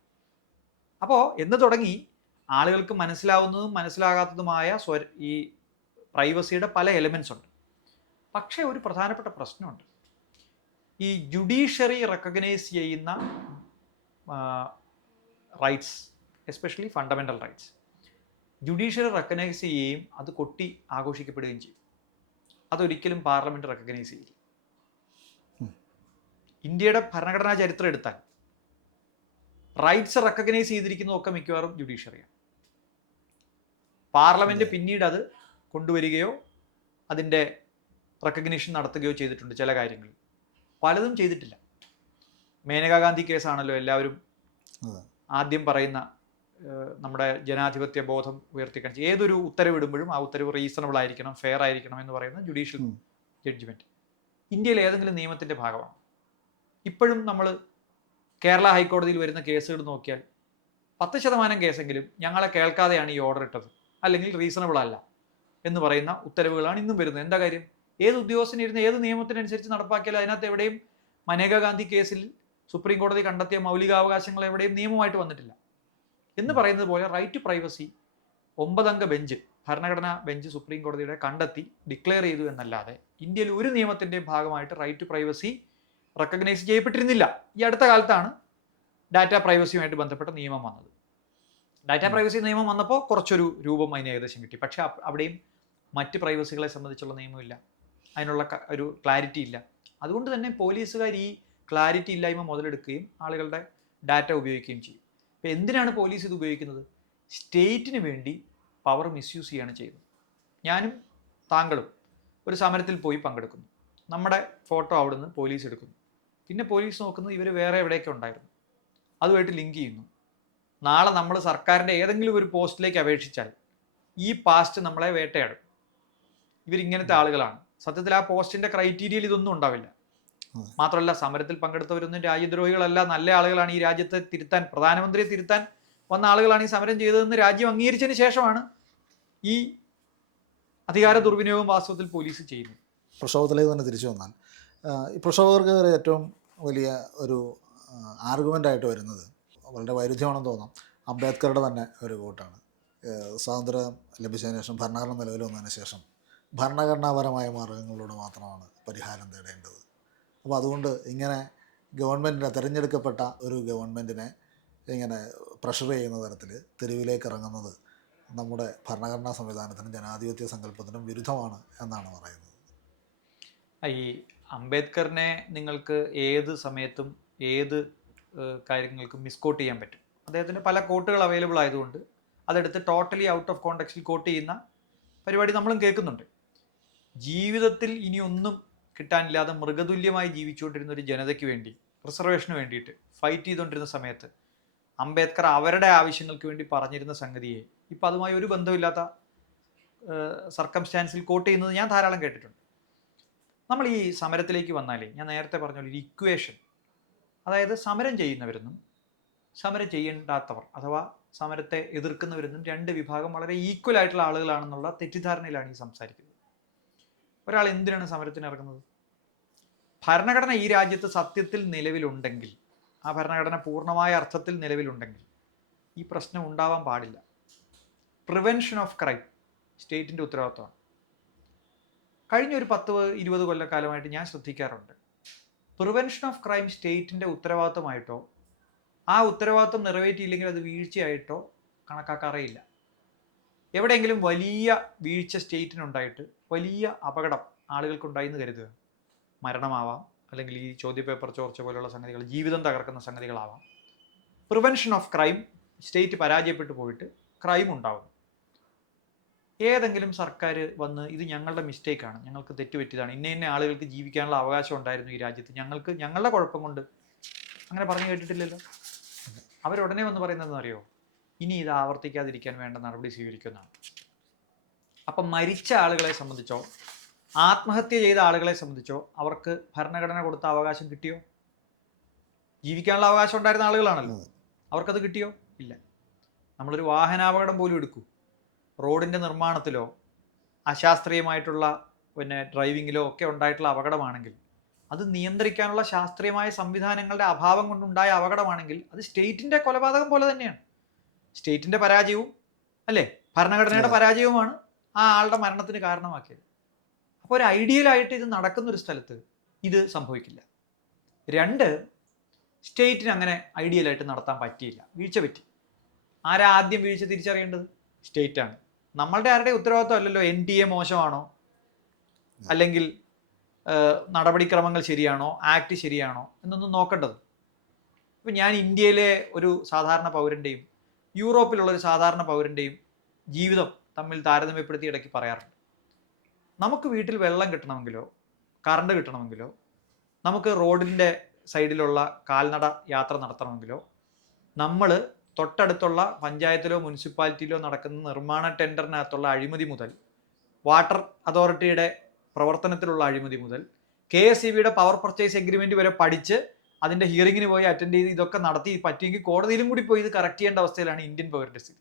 അപ്പോൾ എന്ന് തുടങ്ങി ആളുകൾക്ക് മനസ്സിലാവുന്നതും മനസ്സിലാകാത്തതുമായ ഈ പ്രൈവസിയുടെ പല എലിമെൻറ്റ്സ് ഉണ്ട്. പക്ഷേ ഒരു പ്രധാനപ്പെട്ട പ്രശ്നമുണ്ട്. ഈ ജുഡീഷ്യറി റെക്കഗ്നൈസ് ചെയ്യുന്ന rights, especially fundamental rights, judiciary recognise ചെയ്യുകയും അത് കൊട്ടി ആഘോഷിക്കപ്പെടുകയും ചെയ്യും. അതൊരിക്കലും പാർലമെൻറ്റ് റെക്കഗ്നൈസ് ചെയ്യില്ല. ഇന്ത്യയുടെ ഭരണഘടനാ ചരിത്രം എടുത്താൽ റൈറ്റ്സ് റെക്കഗ്നൈസ് ചെയ്തിരിക്കുന്നതൊക്കെ മിക്കവാറും ജുഡീഷ്യറിയാണ്. പാർലമെൻറ്റ് പിന്നീട് അത് കൊണ്ടുവരികയോ അതിൻ്റെ റെക്കഗ്നീഷൻ നടത്തുകയോ ചെയ്തിട്ടുണ്ട്. ചില കാര്യങ്ങൾ പലതും ചെയ്തിട്ടില്ല. മേനകാ ഗാന്ധി കേസാണല്ലോ എല്ലാവരും ആദ്യം പറയുന്ന നമ്മുടെ ജനാധിപത്യ ബോധം ഉയർത്തിക്കാണിച്ച് ഏതൊരു ഉത്തരവിടുമ്പോഴും ആ ഉത്തരവ് റീസണബിൾ ആയിരിക്കണം, ഫെയർ ആയിരിക്കണം എന്ന് പറയുന്ന ജുഡീഷ്യൽ ജഡ്ജ്മെൻറ്റ് ഇന്ത്യയിൽ ഏതെങ്കിലും നിയമത്തിൻ്റെ ഭാഗമാണ്. ഇപ്പോഴും നമ്മൾ കേരള ഹൈക്കോടതിയിൽ വരുന്ന കേസുകൾ നോക്കിയാൽ 10% കേസെങ്കിലും ഞങ്ങളെ കേൾക്കാതെയാണ് ഈ ഓർഡർ ഇട്ടത്, അല്ലെങ്കിൽ റീസണബിൾ അല്ല എന്ന് പറയുന്ന ഉത്തരവുകളാണ് ഇന്നും വരുന്നത്. എന്താ കാര്യം? ഏത് ഉദ്യോഗസ്ഥനിരുന്ന് ഏത് നിയമത്തിനനുസരിച്ച് നടപ്പാക്കിയാലും അതിനകത്ത് എവിടെയും മനേകാ ഗാന്ധി കേസിൽ സുപ്രീം കോടതി കണ്ടെത്തിയ മൗലികാവകാശങ്ങൾ എവിടെയും നിയമമായിട്ട് വന്നിട്ടില്ല. എന്ന് പറയുന്നത് പോലെ റൈറ്റ് ടു പ്രൈവസി 9 അംഗ ബെഞ്ച്, ഭരണഘടനാ ബെഞ്ച് സുപ്രീം കോടതിയുടെ കണ്ടെത്തി ഡിക്ലെയർ ചെയ്തു എന്നല്ലാതെ ഇന്ത്യയിൽ ഒരു നിയമത്തിൻ്റെയും ഭാഗമായിട്ട് റൈറ്റ് ടു പ്രൈവസി റെക്കഗ്നൈസ് ചെയ്യപ്പെട്ടിരുന്നില്ല. ഈ അടുത്ത കാലത്താണ് ഡാറ്റാ പ്രൈവസിയുമായിട്ട് ബന്ധപ്പെട്ട നിയമം വന്നത്. ഡാറ്റാ പ്രൈവസി നിയമം വന്നപ്പോൾ കുറച്ചൊരു രൂപം അതിന് ഏകദേശം കിട്ടി. പക്ഷേ അവിടെയും മറ്റ് പ്രൈവസികളെ സംബന്ധിച്ചുള്ള നിയമമില്ല, അതിനുള്ള ഒരു ക്ലാരിറ്റി ഇല്ല. അതുകൊണ്ട് തന്നെ പോലീസുകാർ ഈ ക്ലാരിറ്റി ഇല്ലായ്മ മുതലെടുക്കുകയും ആളുകളുടെ ഡാറ്റ ഉപയോഗിക്കുകയും ചെയ്യും. ഇപ്പോൾ എന്തിനാണ് പോലീസ് ഇത് ഉപയോഗിക്കുന്നത്? സ്റ്റേറ്റിന് വേണ്ടി പവർ മിസ്യൂസ് ചെയ്യുകയാണ് ചെയ്യുന്നത്. ഞാനും താങ്കളും ഒരു സമരത്തിൽ പോയി പങ്കെടുക്കുന്നു, നമ്മുടെ ഫോട്ടോ അവിടുന്ന് പോലീസ് എടുക്കുന്നു. പിന്നെ പോലീസ് നോക്കുന്നത് ഇവർ വേറെ എവിടെയൊക്കെ ഉണ്ടായിരുന്നു, അതുമായിട്ട് ലിങ്ക് ചെയ്യുന്നു. നാളെ നമ്മൾ സർക്കാരിൻ്റെ ഏതെങ്കിലും ഒരു പോസ്റ്റിലേക്ക് അപേക്ഷിച്ചാൽ ഈ പാസ്റ്റ് നമ്മളെ വേട്ടയാടും. ഇവരിങ്ങനത്തെ ആളുകളാണ്. സത്യത്തിൽ ആ പോസ്റ്റിൻ്റെ ക്രൈറ്റീരിയയിൽ ഇതൊന്നും ഉണ്ടാവില്ല. മാത്രമല്ല സമരത്തിൽ പങ്കെടുത്തവരൊന്നും രാജ്യദ്രോഹികളല്ല, നല്ല ആളുകളാണ്. ഈ രാജ്യത്തെ തിരുത്താൻ, പ്രധാനമന്ത്രിയെ തിരുത്താൻ വന്ന ആളുകളാണ് ഈ സമരം ചെയ്തതെന്ന് രാജ്യം അംഗീകരിച്ചതിന് ശേഷമാണ് ഈ അധികാര ദുർവിനിയോഗം വാസ്തവത്തിൽ പോലീസ് ചെയ്യുന്നത്. പ്രക്ഷോഭത്തിലേക്ക് തന്നെ തിരിച്ചു വന്നാൽ ഈ പ്രക്ഷോഭകർക്ക് ഏറ്റവും വലിയ ഒരു ആർഗ്യുമെൻ്റായിട്ട് വരുന്നത് വളരെ വൈരുദ്ധ്യമാണെന്ന് തോന്നാം. അംബേദ്കറുടെ തന്നെ ഒരു കോട്ടാണ്. സ്വാതന്ത്ര്യം ലഭിച്ചതിന് ശേഷം, ഭരണഘടന നിലവിൽ വന്നതിന് ശേഷം ഭരണഘടനാപരമായ മാർഗങ്ങളിലൂടെ മാത്രമാണ് പരിഹാരം തേടേണ്ടത്. അപ്പോൾ അതുകൊണ്ട് ഇങ്ങനെ ഗവൺമെൻറ്റിനെ, തിരഞ്ഞെടുക്കപ്പെട്ട ഒരു ഗവൺമെൻറ്റിനെ ഇങ്ങനെ പ്രഷർ ചെയ്യുന്ന തരത്തിൽ തെരുവിലേക്ക് ഇറങ്ങുന്നത് നമ്മുടെ ഭരണഘടനാ സംവിധാനത്തിനും ജനാധിപത്യ സങ്കല്പത്തിനും വിരുദ്ധമാണ് എന്നാണ് പറയുന്നത്. ഈ അംബേദ്കറിനെ നിങ്ങൾക്ക് ഏത് സമയത്തും ഏത് കാര്യങ്ങൾക്കും മിസ്കോട്ട് ചെയ്യാൻ പറ്റും. അദ്ദേഹത്തിൻ്റെ പല കോട്ടുകൾ അവൈലബിൾ ആയതുകൊണ്ട് അതെടുത്ത് ടോട്ടലി ഔട്ട് ഓഫ് കോണ്ടെക്സ്റ്റിൽ കോട്ട് ചെയ്യുന്ന പരിപാടി നമ്മളും കേൾക്കുന്നുണ്ട്. ജീവിതത്തിൽ ഇനിയൊന്നും കിട്ടാനില്ലാതെ മൃഗതുല്യമായി ജീവിച്ചുകൊണ്ടിരുന്ന ഒരു ജനതയ്ക്ക് വേണ്ടി, റിസർവേഷന് വേണ്ടിയിട്ട് ഫൈറ്റ് ചെയ്തുകൊണ്ടിരുന്ന സമയത്ത് അംബേദ്കർ അവരുടെ ആവശ്യങ്ങൾക്ക് വേണ്ടി പറഞ്ഞിരുന്ന സംഗതിയെ ഇപ്പം അതുമായി ഒരു ബന്ധമില്ലാത്ത സർക്കംസ്റ്റാൻസിൽ കോട്ട് ചെയ്യുന്നത് ഞാൻ ധാരാളം കേട്ടിട്ടുണ്ട്. നമ്മൾ ഈ സമരത്തിലേക്ക് വന്നാലേ ഞാൻ നേരത്തെ പറഞ്ഞ ഒരു ഇക്വേഷൻ, അതായത് സമരം ചെയ്യുന്നവരെന്നും സമരം ചെയ്യേണ്ടാത്തവർ അഥവാ സമരത്തെ എതിർക്കുന്നവരെന്നും രണ്ട് വിഭാഗം വളരെ ഈക്വൽ ആയിട്ടുള്ള ആളുകളാണെന്നുള്ള തെറ്റിദ്ധാരണയിലാണ് ഈ സംസാരിക്കുന്നത്. ഒരാൾ എന്തിനാണ് സമരത്തിന് ഇറങ്ങുന്നത്? ഭരണഘടന ഈ രാജ്യത്ത് സത്യത്തിൽ നിലവിലുണ്ടെങ്കിൽ, ആ ഭരണഘടന പൂർണ്ണമായ അർത്ഥത്തിൽ നിലവിലുണ്ടെങ്കിൽ ഈ പ്രശ്നം ഉണ്ടാവാൻ പാടില്ല. പ്രിവെൻഷൻ ഓഫ് ക്രൈം സ്റ്റേറ്റിൻ്റെ ഉത്തരവാദിത്വമാണ്. കഴിഞ്ഞ ഒരു 10-20 കൊല്ലക്കാലമായിട്ട് ഞാൻ ശ്രദ്ധിക്കാറുണ്ട്, പ്രിവെൻഷൻ ഓഫ് ക്രൈം സ്റ്റേറ്റിൻ്റെ ഉത്തരവാദിത്വമായിട്ടോ ആ ഉത്തരവാദിത്വം നിറവേറ്റിയില്ലെങ്കിൽ അത് വീഴ്ചയായിട്ടോ കണക്കാക്കാറേയില്ല. എവിടെയെങ്കിലും വലിയ വീഴ്ച സ്റ്റേറ്റിനുണ്ടായിട്ട് വലിയ അപകടം ആളുകൾക്കുണ്ടായി കരുതുക, മരണമാവാം, അല്ലെങ്കിൽ ഈ ചോദ്യപേപ്പർ ചോർച്ച പോലുള്ള സംഗതികൾ, ജീവിതം തകർക്കുന്ന സംഗതികളാവാം. പ്രിവെൻഷൻ ഓഫ് ക്രൈം സ്റ്റേറ്റ് പരാജയപ്പെട്ടു പോയിട്ട് ക്രൈം ഉണ്ടാവും. ഏതെങ്കിലും സർക്കാർ വന്ന് ഇത് ഞങ്ങളുടെ മിസ്റ്റേക്കാണ്, ഞങ്ങൾക്ക് തെറ്റുപറ്റിയതാണ്, ഇന്ന ആളുകൾക്ക് ജീവിക്കാനുള്ള അവകാശം ഉണ്ടായിരുന്നു ഈ രാജ്യത്ത്, ഞങ്ങളുടെ കുഴപ്പം കൊണ്ട്, അങ്ങനെ പറഞ്ഞു കേട്ടിട്ടില്ലല്ലോ. അവരുടനെ വന്ന് പറയുന്നതെന്ന് അറിയോ, ഇനി ഇത് ആവർത്തിക്കാതിരിക്കാൻ വേണ്ട നടപടി സ്വീകരിക്കുന്നതാണ്. അപ്പം മരിച്ച ആളുകളെ സംബന്ധിച്ചോ ആത്മഹത്യ ചെയ്ത ആളുകളെ സംബന്ധിച്ചോ അവർക്ക് ഭരണഘടന കൊടുത്ത അവകാശം കിട്ടിയോ? ജീവിക്കാനുള്ള അവകാശം ഉണ്ടായിരുന്ന ആളുകളാണല്ലോ, അവർക്കത് കിട്ടിയോ? ഇല്ല. നമ്മളൊരു വാഹനാപകടം പോലും എടുക്കൂ, റോഡിൻ്റെ നിർമ്മാണത്തിലോ അശാസ്ത്രീയമായിട്ടുള്ള ഡ്രൈവിങ്ങിലോ ഒക്കെ ഉണ്ടായിട്ടുള്ള അപകടമാണെങ്കിൽ, അത് നിയന്ത്രിക്കാനുള്ള ശാസ്ത്രീയമായ സംവിധാനങ്ങളുടെ അഭാവം കൊണ്ടുണ്ടായ അപകടമാണെങ്കിൽ അത് സ്റ്റേറ്റിൻ്റെ കൊലപാതകം പോലെ തന്നെയാണ്. സ്റ്റേറ്റിൻ്റെ പരാജയവും അല്ലേ, ഭരണഘടനയുടെ പരാജയവുമാണ് ആ ആളുടെ മരണത്തിന് കാരണമാക്കിയത്. അപ്പോൾ ഒരു ഐഡിയലായിട്ട് ഇത് നടക്കുന്നൊരു സ്ഥലത്ത് ഇത് സംഭവിക്കില്ല. 2, സ്റ്റേറ്റിന് അങ്ങനെ ഐഡിയലായിട്ട് നടത്താൻ പറ്റിയില്ല, വീഴ്ച പറ്റി. ആരാ ആദ്യം വീഴ്ച തിരിച്ചറിയേണ്ടത്? സ്റ്റേറ്റാണ്. നമ്മളുടെ ആരുടെ ഉത്തരവാദിത്വം അല്ലല്ലോ NTA മോശമാണോ, അല്ലെങ്കിൽ നടപടിക്രമങ്ങൾ ശരിയാണോ, ആക്ട് ശരിയാണോ എന്നൊന്നും നോക്കേണ്ടത്. ഇപ്പം ഞാൻ ഇന്ത്യയിലെ ഒരു സാധാരണ പൗരൻ്റെയും യൂറോപ്പിലുള്ളൊരു സാധാരണ പൗരൻ്റെയും ജീവിതം തമ്മിൽ താരതമ്യപ്പെടുത്തി ഇടയ്ക്ക് പറയാറുണ്ട്. നമുക്ക് വീട്ടിൽ വെള്ളം കിട്ടണമെങ്കിലോ കറണ്ട് കിട്ടണമെങ്കിലോ നമുക്ക് റോഡിൻ്റെ സൈഡിലുള്ള കാൽനട യാത്ര നടത്തണമെങ്കിലോ നമ്മൾ തൊട്ടടുത്തുള്ള പഞ്ചായത്തിലോ മുനിസിപ്പാലിറ്റിയിലോ നടക്കുന്ന നിർമ്മാണ ടെൻഡറിനകത്തുള്ള അഴിമതി മുതൽ, വാട്ടർ അതോറിറ്റിയുടെ പ്രവർത്തനത്തിലുള്ള അഴിമതി മുതൽ, KSEBയുടെ പവർ പർച്ചേസ് എഗ്രിമെൻറ്റ് വരെ പഠിച്ച് അതിൻ്റെ ഹിയറിങ്ങിന് പോയി അറ്റൻഡ് ചെയ്ത് ഇതൊക്കെ നടത്തി പറ്റിയെങ്കിൽ കോടതിയിലും കൂടി പോയി ഇത് കറക്റ്റ് ചെയ്യേണ്ട അവസ്ഥയിലാണ് ഇന്ത്യൻ പൗരൻ്റെ സ്ഥിതി.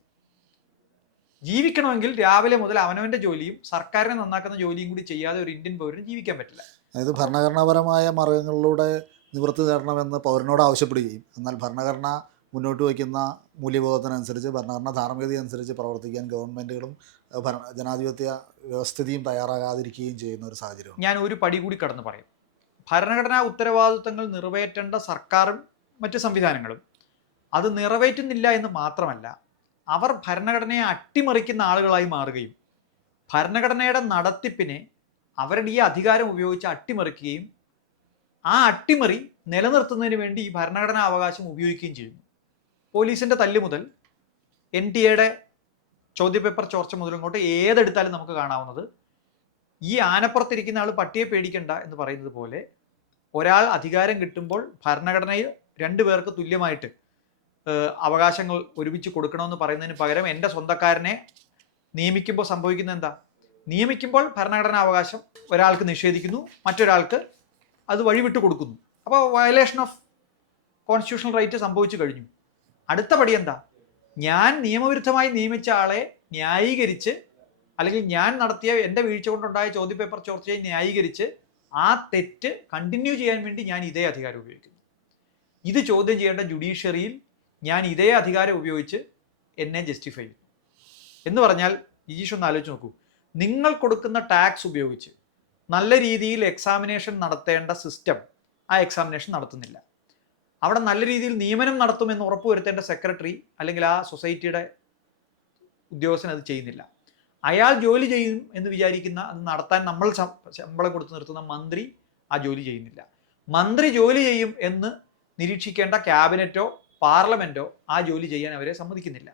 ജീവിക്കണമെങ്കിൽ രാവിലെ മുതൽ അവനവൻ്റെ ജോലിയും സർക്കാരിനെ നന്നാക്കുന്ന ജോലിയും കൂടി ചെയ്യാതെ ഒരു ഇന്ത്യൻ പൗരന് ജീവിക്കാൻ പറ്റില്ല. അതായത് ഭരണഘടനാപരമായ മാർഗങ്ങളിലൂടെ നിവൃത്തി നേടണമെന്ന് പൗരനോട് ആവശ്യപ്പെടുകയും എന്നാൽ ഭരണഘടന മുന്നോട്ട് വയ്ക്കുന്ന മൂല്യബോധത്തിനനുസരിച്ച്, ഭരണഘടന ധാർമ്മികത അനുസരിച്ച് പ്രവർത്തിക്കാൻ ഗവൺമെൻറ്റുകളും ജനാധിപത്യ വ്യവസ്ഥിതിയും തയ്യാറാകാതിരിക്കുകയും ചെയ്യുന്ന ഒരു സാഹചര്യം. ഞാൻ ഒരു പടി കൂടി കടന്ന് പറയും. ഭരണഘടനാ ഉത്തരവാദിത്വങ്ങൾ നിറവേറ്റേണ്ട സർക്കാരും മറ്റ് സംവിധാനങ്ങളും അത് നിറവേറ്റുന്നില്ല എന്ന് മാത്രമല്ല, അവർ ഭരണഘടനയെ അട്ടിമറിക്കുന്ന ആളുകളായി മാറുകയും ഭരണഘടനയുടെ നടത്തിപ്പിനെ അവരുടെ ഈ അധികാരം ഉപയോഗിച്ച് അട്ടിമറിക്കുകയും ആ അട്ടിമറി നിലനിർത്തുന്നതിന് വേണ്ടി ഈ ഭരണഘടനാ അവകാശം ഉപയോഗിക്കുകയും ചെയ്യുന്നു. പോലീസിൻ്റെ തല്ല് മുതൽ NTA ചോദ്യപേപ്പർ ചോർച്ച മുതൽ ഇങ്ങോട്ട് ഏതെടുത്താലും നമുക്ക് കാണാവുന്നത് ഈ ആനപ്പുറത്തിരിക്കുന്ന ആൾ പട്ടിയെ പേടിക്കണ്ട എന്ന് പറയുന്നത് പോലെ ഒരാൾ അധികാരം കിട്ടുമ്പോൾ ഭരണഘടനയിൽ 2 പേർക്ക് തുല്യമായിട്ട് അവകാശങ്ങൾ ഒരുമിച്ച് കൊടുക്കണമെന്ന് പറയുന്നതിന് പകരം എൻ്റെ സ്വന്തക്കാരനെ നിയമിക്കുമ്പോൾ സംഭവിക്കുന്നത് എന്താ? നിയമിക്കുമ്പോൾ ഭരണഘടനാ അവകാശം ഒരാൾക്ക് നിഷേധിക്കുന്നു, മറ്റൊരാൾക്ക് അത് വഴിവിട്ട് കൊടുക്കുന്നു. അപ്പോൾ വയലേഷൻ ഓഫ് കോൺസ്റ്റിറ്റ്യൂഷണൽ റൈറ്റ് സംഭവിച്ചു കഴിഞ്ഞു. അടുത്ത പടി എന്താ? ഞാൻ നിയമവിരുദ്ധമായി നിയമിച്ച ആളെ ന്യായീകരിച്ച്, അല്ലെങ്കിൽ ഞാൻ നടത്തിയ എൻ്റെ വീഴ്ച കൊണ്ടുണ്ടായ ചോദ്യപേപ്പർ ചോർച്ചയെ ന്യായീകരിച്ച് ആ തെറ്റ് കണ്ടിന്യൂ ചെയ്യാൻ വേണ്ടി ഞാൻ ഇതേ അധികാരം ഉപയോഗിക്കുന്നു. ഇത് ചോദ്യം ചെയ്യേണ്ട ജുഡീഷ്യറിയിൽ ഞാൻ ഇതേ അധികാരം ഉപയോഗിച്ച് എന്നെ ജസ്റ്റിഫൈ ചെയ്യും എന്ന് പറഞ്ഞാൽ, ജിജീഷ് ഒന്ന് ആലോചിച്ച് നോക്കൂ. നിങ്ങൾ കൊടുക്കുന്ന ടാക്സ് ഉപയോഗിച്ച് നല്ല രീതിയിൽ എക്സാമിനേഷൻ നടത്തേണ്ട സിസ്റ്റം ആ എക്സാമിനേഷൻ നടത്തുന്നില്ല. അവിടെ നല്ല രീതിയിൽ നിയമനം നടത്തുമെന്ന് ഉറപ്പുവരുത്തേണ്ട സെക്രട്ടറി അല്ലെങ്കിൽ ആ സൊസൈറ്റിയുടെ ഉദ്യോഗസ്ഥൻ അത് ചെയ്യുന്നില്ല. അയാൾ ജോലി ചെയ്യും എന്ന് വിചാരിക്കുന്ന, അത് നടത്താൻ നമ്മൾ ശമ്പളം കൊടുത്ത് നിർത്തുന്ന മന്ത്രി ആ ജോലി ചെയ്യുന്നില്ല. മന്ത്രി ജോലി ചെയ്യും എന്ന് നിരീക്ഷിക്കേണ്ട ക്യാബിനറ്റോ പാർലമെൻറ്റോ ആ ജോലി ചെയ്യാൻ അവരെ സമ്മതിക്കുന്നില്ല.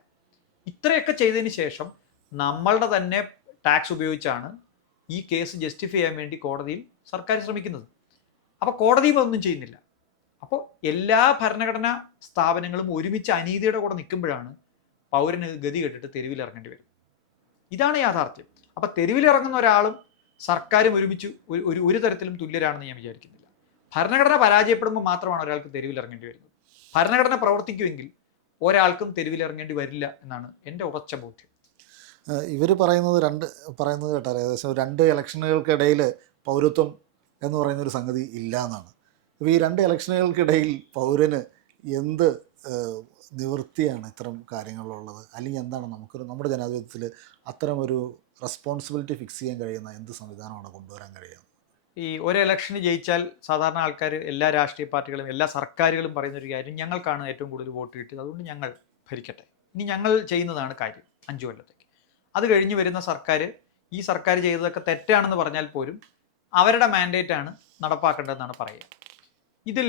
ഇത്രയൊക്കെ ചെയ്തതിന് ശേഷം നമ്മളുടെ തന്നെ ടാക്സ് ഉപയോഗിച്ചാണ് ഈ കേസ് ജസ്റ്റിഫൈ ചെയ്യാൻ വേണ്ടി കോടതിയിൽ സർക്കാർ ശ്രമിക്കുന്നത്. അപ്പോൾ കോടതിയും അതൊന്നും ചെയ്യുന്നില്ല. അപ്പോൾ എല്ലാ ഭരണഘടനാ സ്ഥാപനങ്ങളും ഒരുമിച്ച് അനീതിയുടെ കൂടെ നിൽക്കുമ്പോഴാണ് പൗരന് ഗതി കെട്ടിട്ട് തെരുവിലിറങ്ങേണ്ടി വരും. ഇതാണ് യാഥാർത്ഥ്യം. അപ്പോൾ തെരുവിലിറങ്ങുന്ന ഒരാളും സർക്കാരും ഒരുമിച്ച് ഒരു തരത്തിലും തുല്യരാണെന്ന് ഞാൻ വിചാരിക്കുന്നില്ല. ഭരണഘടന പരാജയപ്പെടുമ്പോൾ മാത്രമാണ് ഒരാൾക്ക് തെരുവിലിറങ്ങേണ്ടി വരുന്നത്. ഭരണഘടന പ്രവർത്തിക്കുമെങ്കിൽ ഒരാൾക്കും തെരുവിലിറങ്ങേണ്ടി വരില്ല എന്നാണ് എൻ്റെ ഉറച്ച ബോധ്യം. ഇവർ പറയുന്നത് കേട്ടാൽ ഏകദേശം 2 ഇലക്ഷനുകൾക്കിടയിൽ പൗരത്വം എന്ന് പറയുന്നൊരു സംഗതി ഇല്ല എന്നാണ്. അപ്പോൾ ഈ 2 ഇലക്ഷനുകൾക്കിടയിൽ പൗരന് എന്ത് നിവൃത്തിയാണ് ഇത്തരം കാര്യങ്ങളുള്ളത്? അല്ലെങ്കിൽ എന്താണ് നമ്മുടെ ജനാധിപത്യത്തിൽ അത്തരമൊരു റെസ്പോൺസിബിലിറ്റി ഫിക്സ് ചെയ്യാൻ കഴിയുന്ന എന്ത് സംവിധാനമാണ് കൊണ്ടുവരാൻ കഴിയുക? ഈ ഒരു ഇലക്ഷന് ജയിച്ചാൽ സാധാരണ ആൾക്കാർ, എല്ലാ രാഷ്ട്രീയ പാർട്ടികളും എല്ലാ സർക്കാരുകളും പറയുന്നൊരു കാര്യം, ഞങ്ങൾക്കാണ് ഏറ്റവും കൂടുതൽ വോട്ട് കിട്ടിയത്, അതുകൊണ്ട് ഞങ്ങൾ ഭരിക്കട്ടെ, ഇനി ഞങ്ങൾ ചെയ്യുന്നതാണ് കാര്യം 5 കൊല്ലത്തേക്ക്. അത് കഴിഞ്ഞ് വരുന്ന സർക്കാർ ഈ സർക്കാർ ചെയ്തതൊക്കെ തെറ്റാണെന്ന് പറഞ്ഞാൽ പോലും അവരുടെ മാൻഡേറ്റാണ് നടപ്പാക്കേണ്ടതെന്നാണ് പറയുക. ഇതിൽ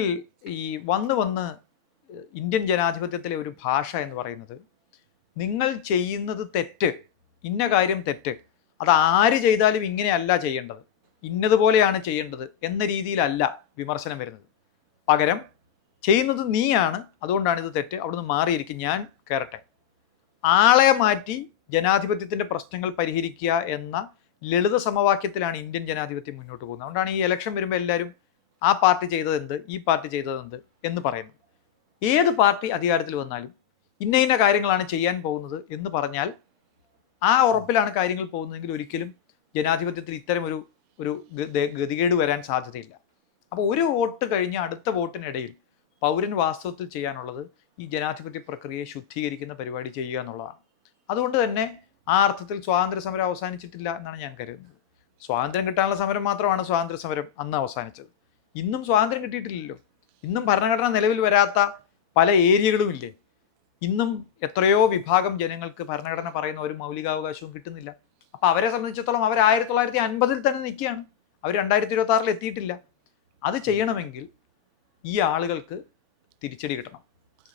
ഈ വന്ന് ഇന്ത്യൻ ജനാധിപത്യത്തിലെ ഒരു ഭാഷ എന്ന് പറയുന്നത്, നിങ്ങൾ ചെയ്യുന്നത് തെറ്റ്, ഇന്ന കാര്യം തെറ്റ്, അത് ആര് ചെയ്താലും ഇങ്ങനെയല്ല ചെയ്യേണ്ടത്, ഇന്നതുപോലെയാണ് ചെയ്യേണ്ടത് എന്ന രീതിയിലല്ല വിമർശനം വരുന്നത്. പകരം ചെയ്യുന്നത് നീയാണ്, അതുകൊണ്ടാണ് ഇത് തെറ്റ്, അവിടുന്ന് മാറിയിരിക്കും, ഞാൻ കയറട്ടെ. ആളെ മാറ്റി ജനാധിപത്യത്തിൻ്റെ പ്രശ്നങ്ങൾ പരിഹരിക്കുക എന്ന ലളിത സമവാക്യത്തിലാണ് ഇന്ത്യൻ ജനാധിപത്യം മുന്നോട്ട് പോകുന്നത്. അതുകൊണ്ടാണ് ഈ ഇലക്ഷൻ വരുമ്പോൾ എല്ലാവരും ആ പാർട്ടി ചെയ്തതെന്ത്, ഈ പാർട്ടി ചെയ്തതെന്ത് എന്ന് പറയുന്നത്. ഏത് പാർട്ടി അധികാരത്തിൽ വന്നാലും ഇന്ന കാര്യങ്ങളാണ് ചെയ്യാൻ പോകുന്നത് എന്ന് പറഞ്ഞാൽ ആ ഉറപ്പിലാണ് കാര്യങ്ങൾ പോകുന്നതെങ്കിൽ ഒരിക്കലും ജനാധിപത്യത്തിൽ ഇത്തരം ഒരു ഗതികേട് വരാൻ സാധ്യതയില്ല. അപ്പോൾ ഒരു വോട്ട് കഴിഞ്ഞ് അടുത്ത വോട്ടിനിടയിൽ പൗരൻ വാസ്തവത്തിൽ ചെയ്യാനുള്ളത് ഈ ജനാധിപത്യ പ്രക്രിയയെ ശുദ്ധീകരിക്കുന്ന പരിപാടി ചെയ്യുക എന്നുള്ളതാണ്. അതുകൊണ്ട് തന്നെ ആ അർത്ഥത്തിൽ സ്വാതന്ത്ര്യ സമരം അവസാനിച്ചിട്ടില്ല എന്നാണ് ഞാൻ കരുതുന്നത്. സ്വാതന്ത്ര്യം കിട്ടാനുള്ള സമരം മാത്രമാണ് സ്വാതന്ത്ര്യ സമരം അന്ന് അവസാനിച്ചത്. ഇന്നും സ്വാതന്ത്ര്യം കിട്ടിയിട്ടില്ലല്ലോ. ഇന്നും ഭരണഘടന നിലവിൽ വരാത്ത പല ഏരിയകളും ഇല്ലേ? ഇന്നും എത്രയോ വിഭാഗം ജനങ്ങൾക്ക് ഭരണഘടന പറയുന്ന ഒരു മൗലികാവകാശവും കിട്ടുന്നില്ല. അപ്പോൾ അവരെ സംബന്ധിച്ചിടത്തോളം അവർ 1950 തന്നെ നിൽക്കുകയാണ്. അവർ 2026 എത്തിയിട്ടില്ല. അത് ചെയ്യണമെങ്കിൽ ഈ ആളുകൾക്ക് തിരിച്ചടി കിട്ടണം.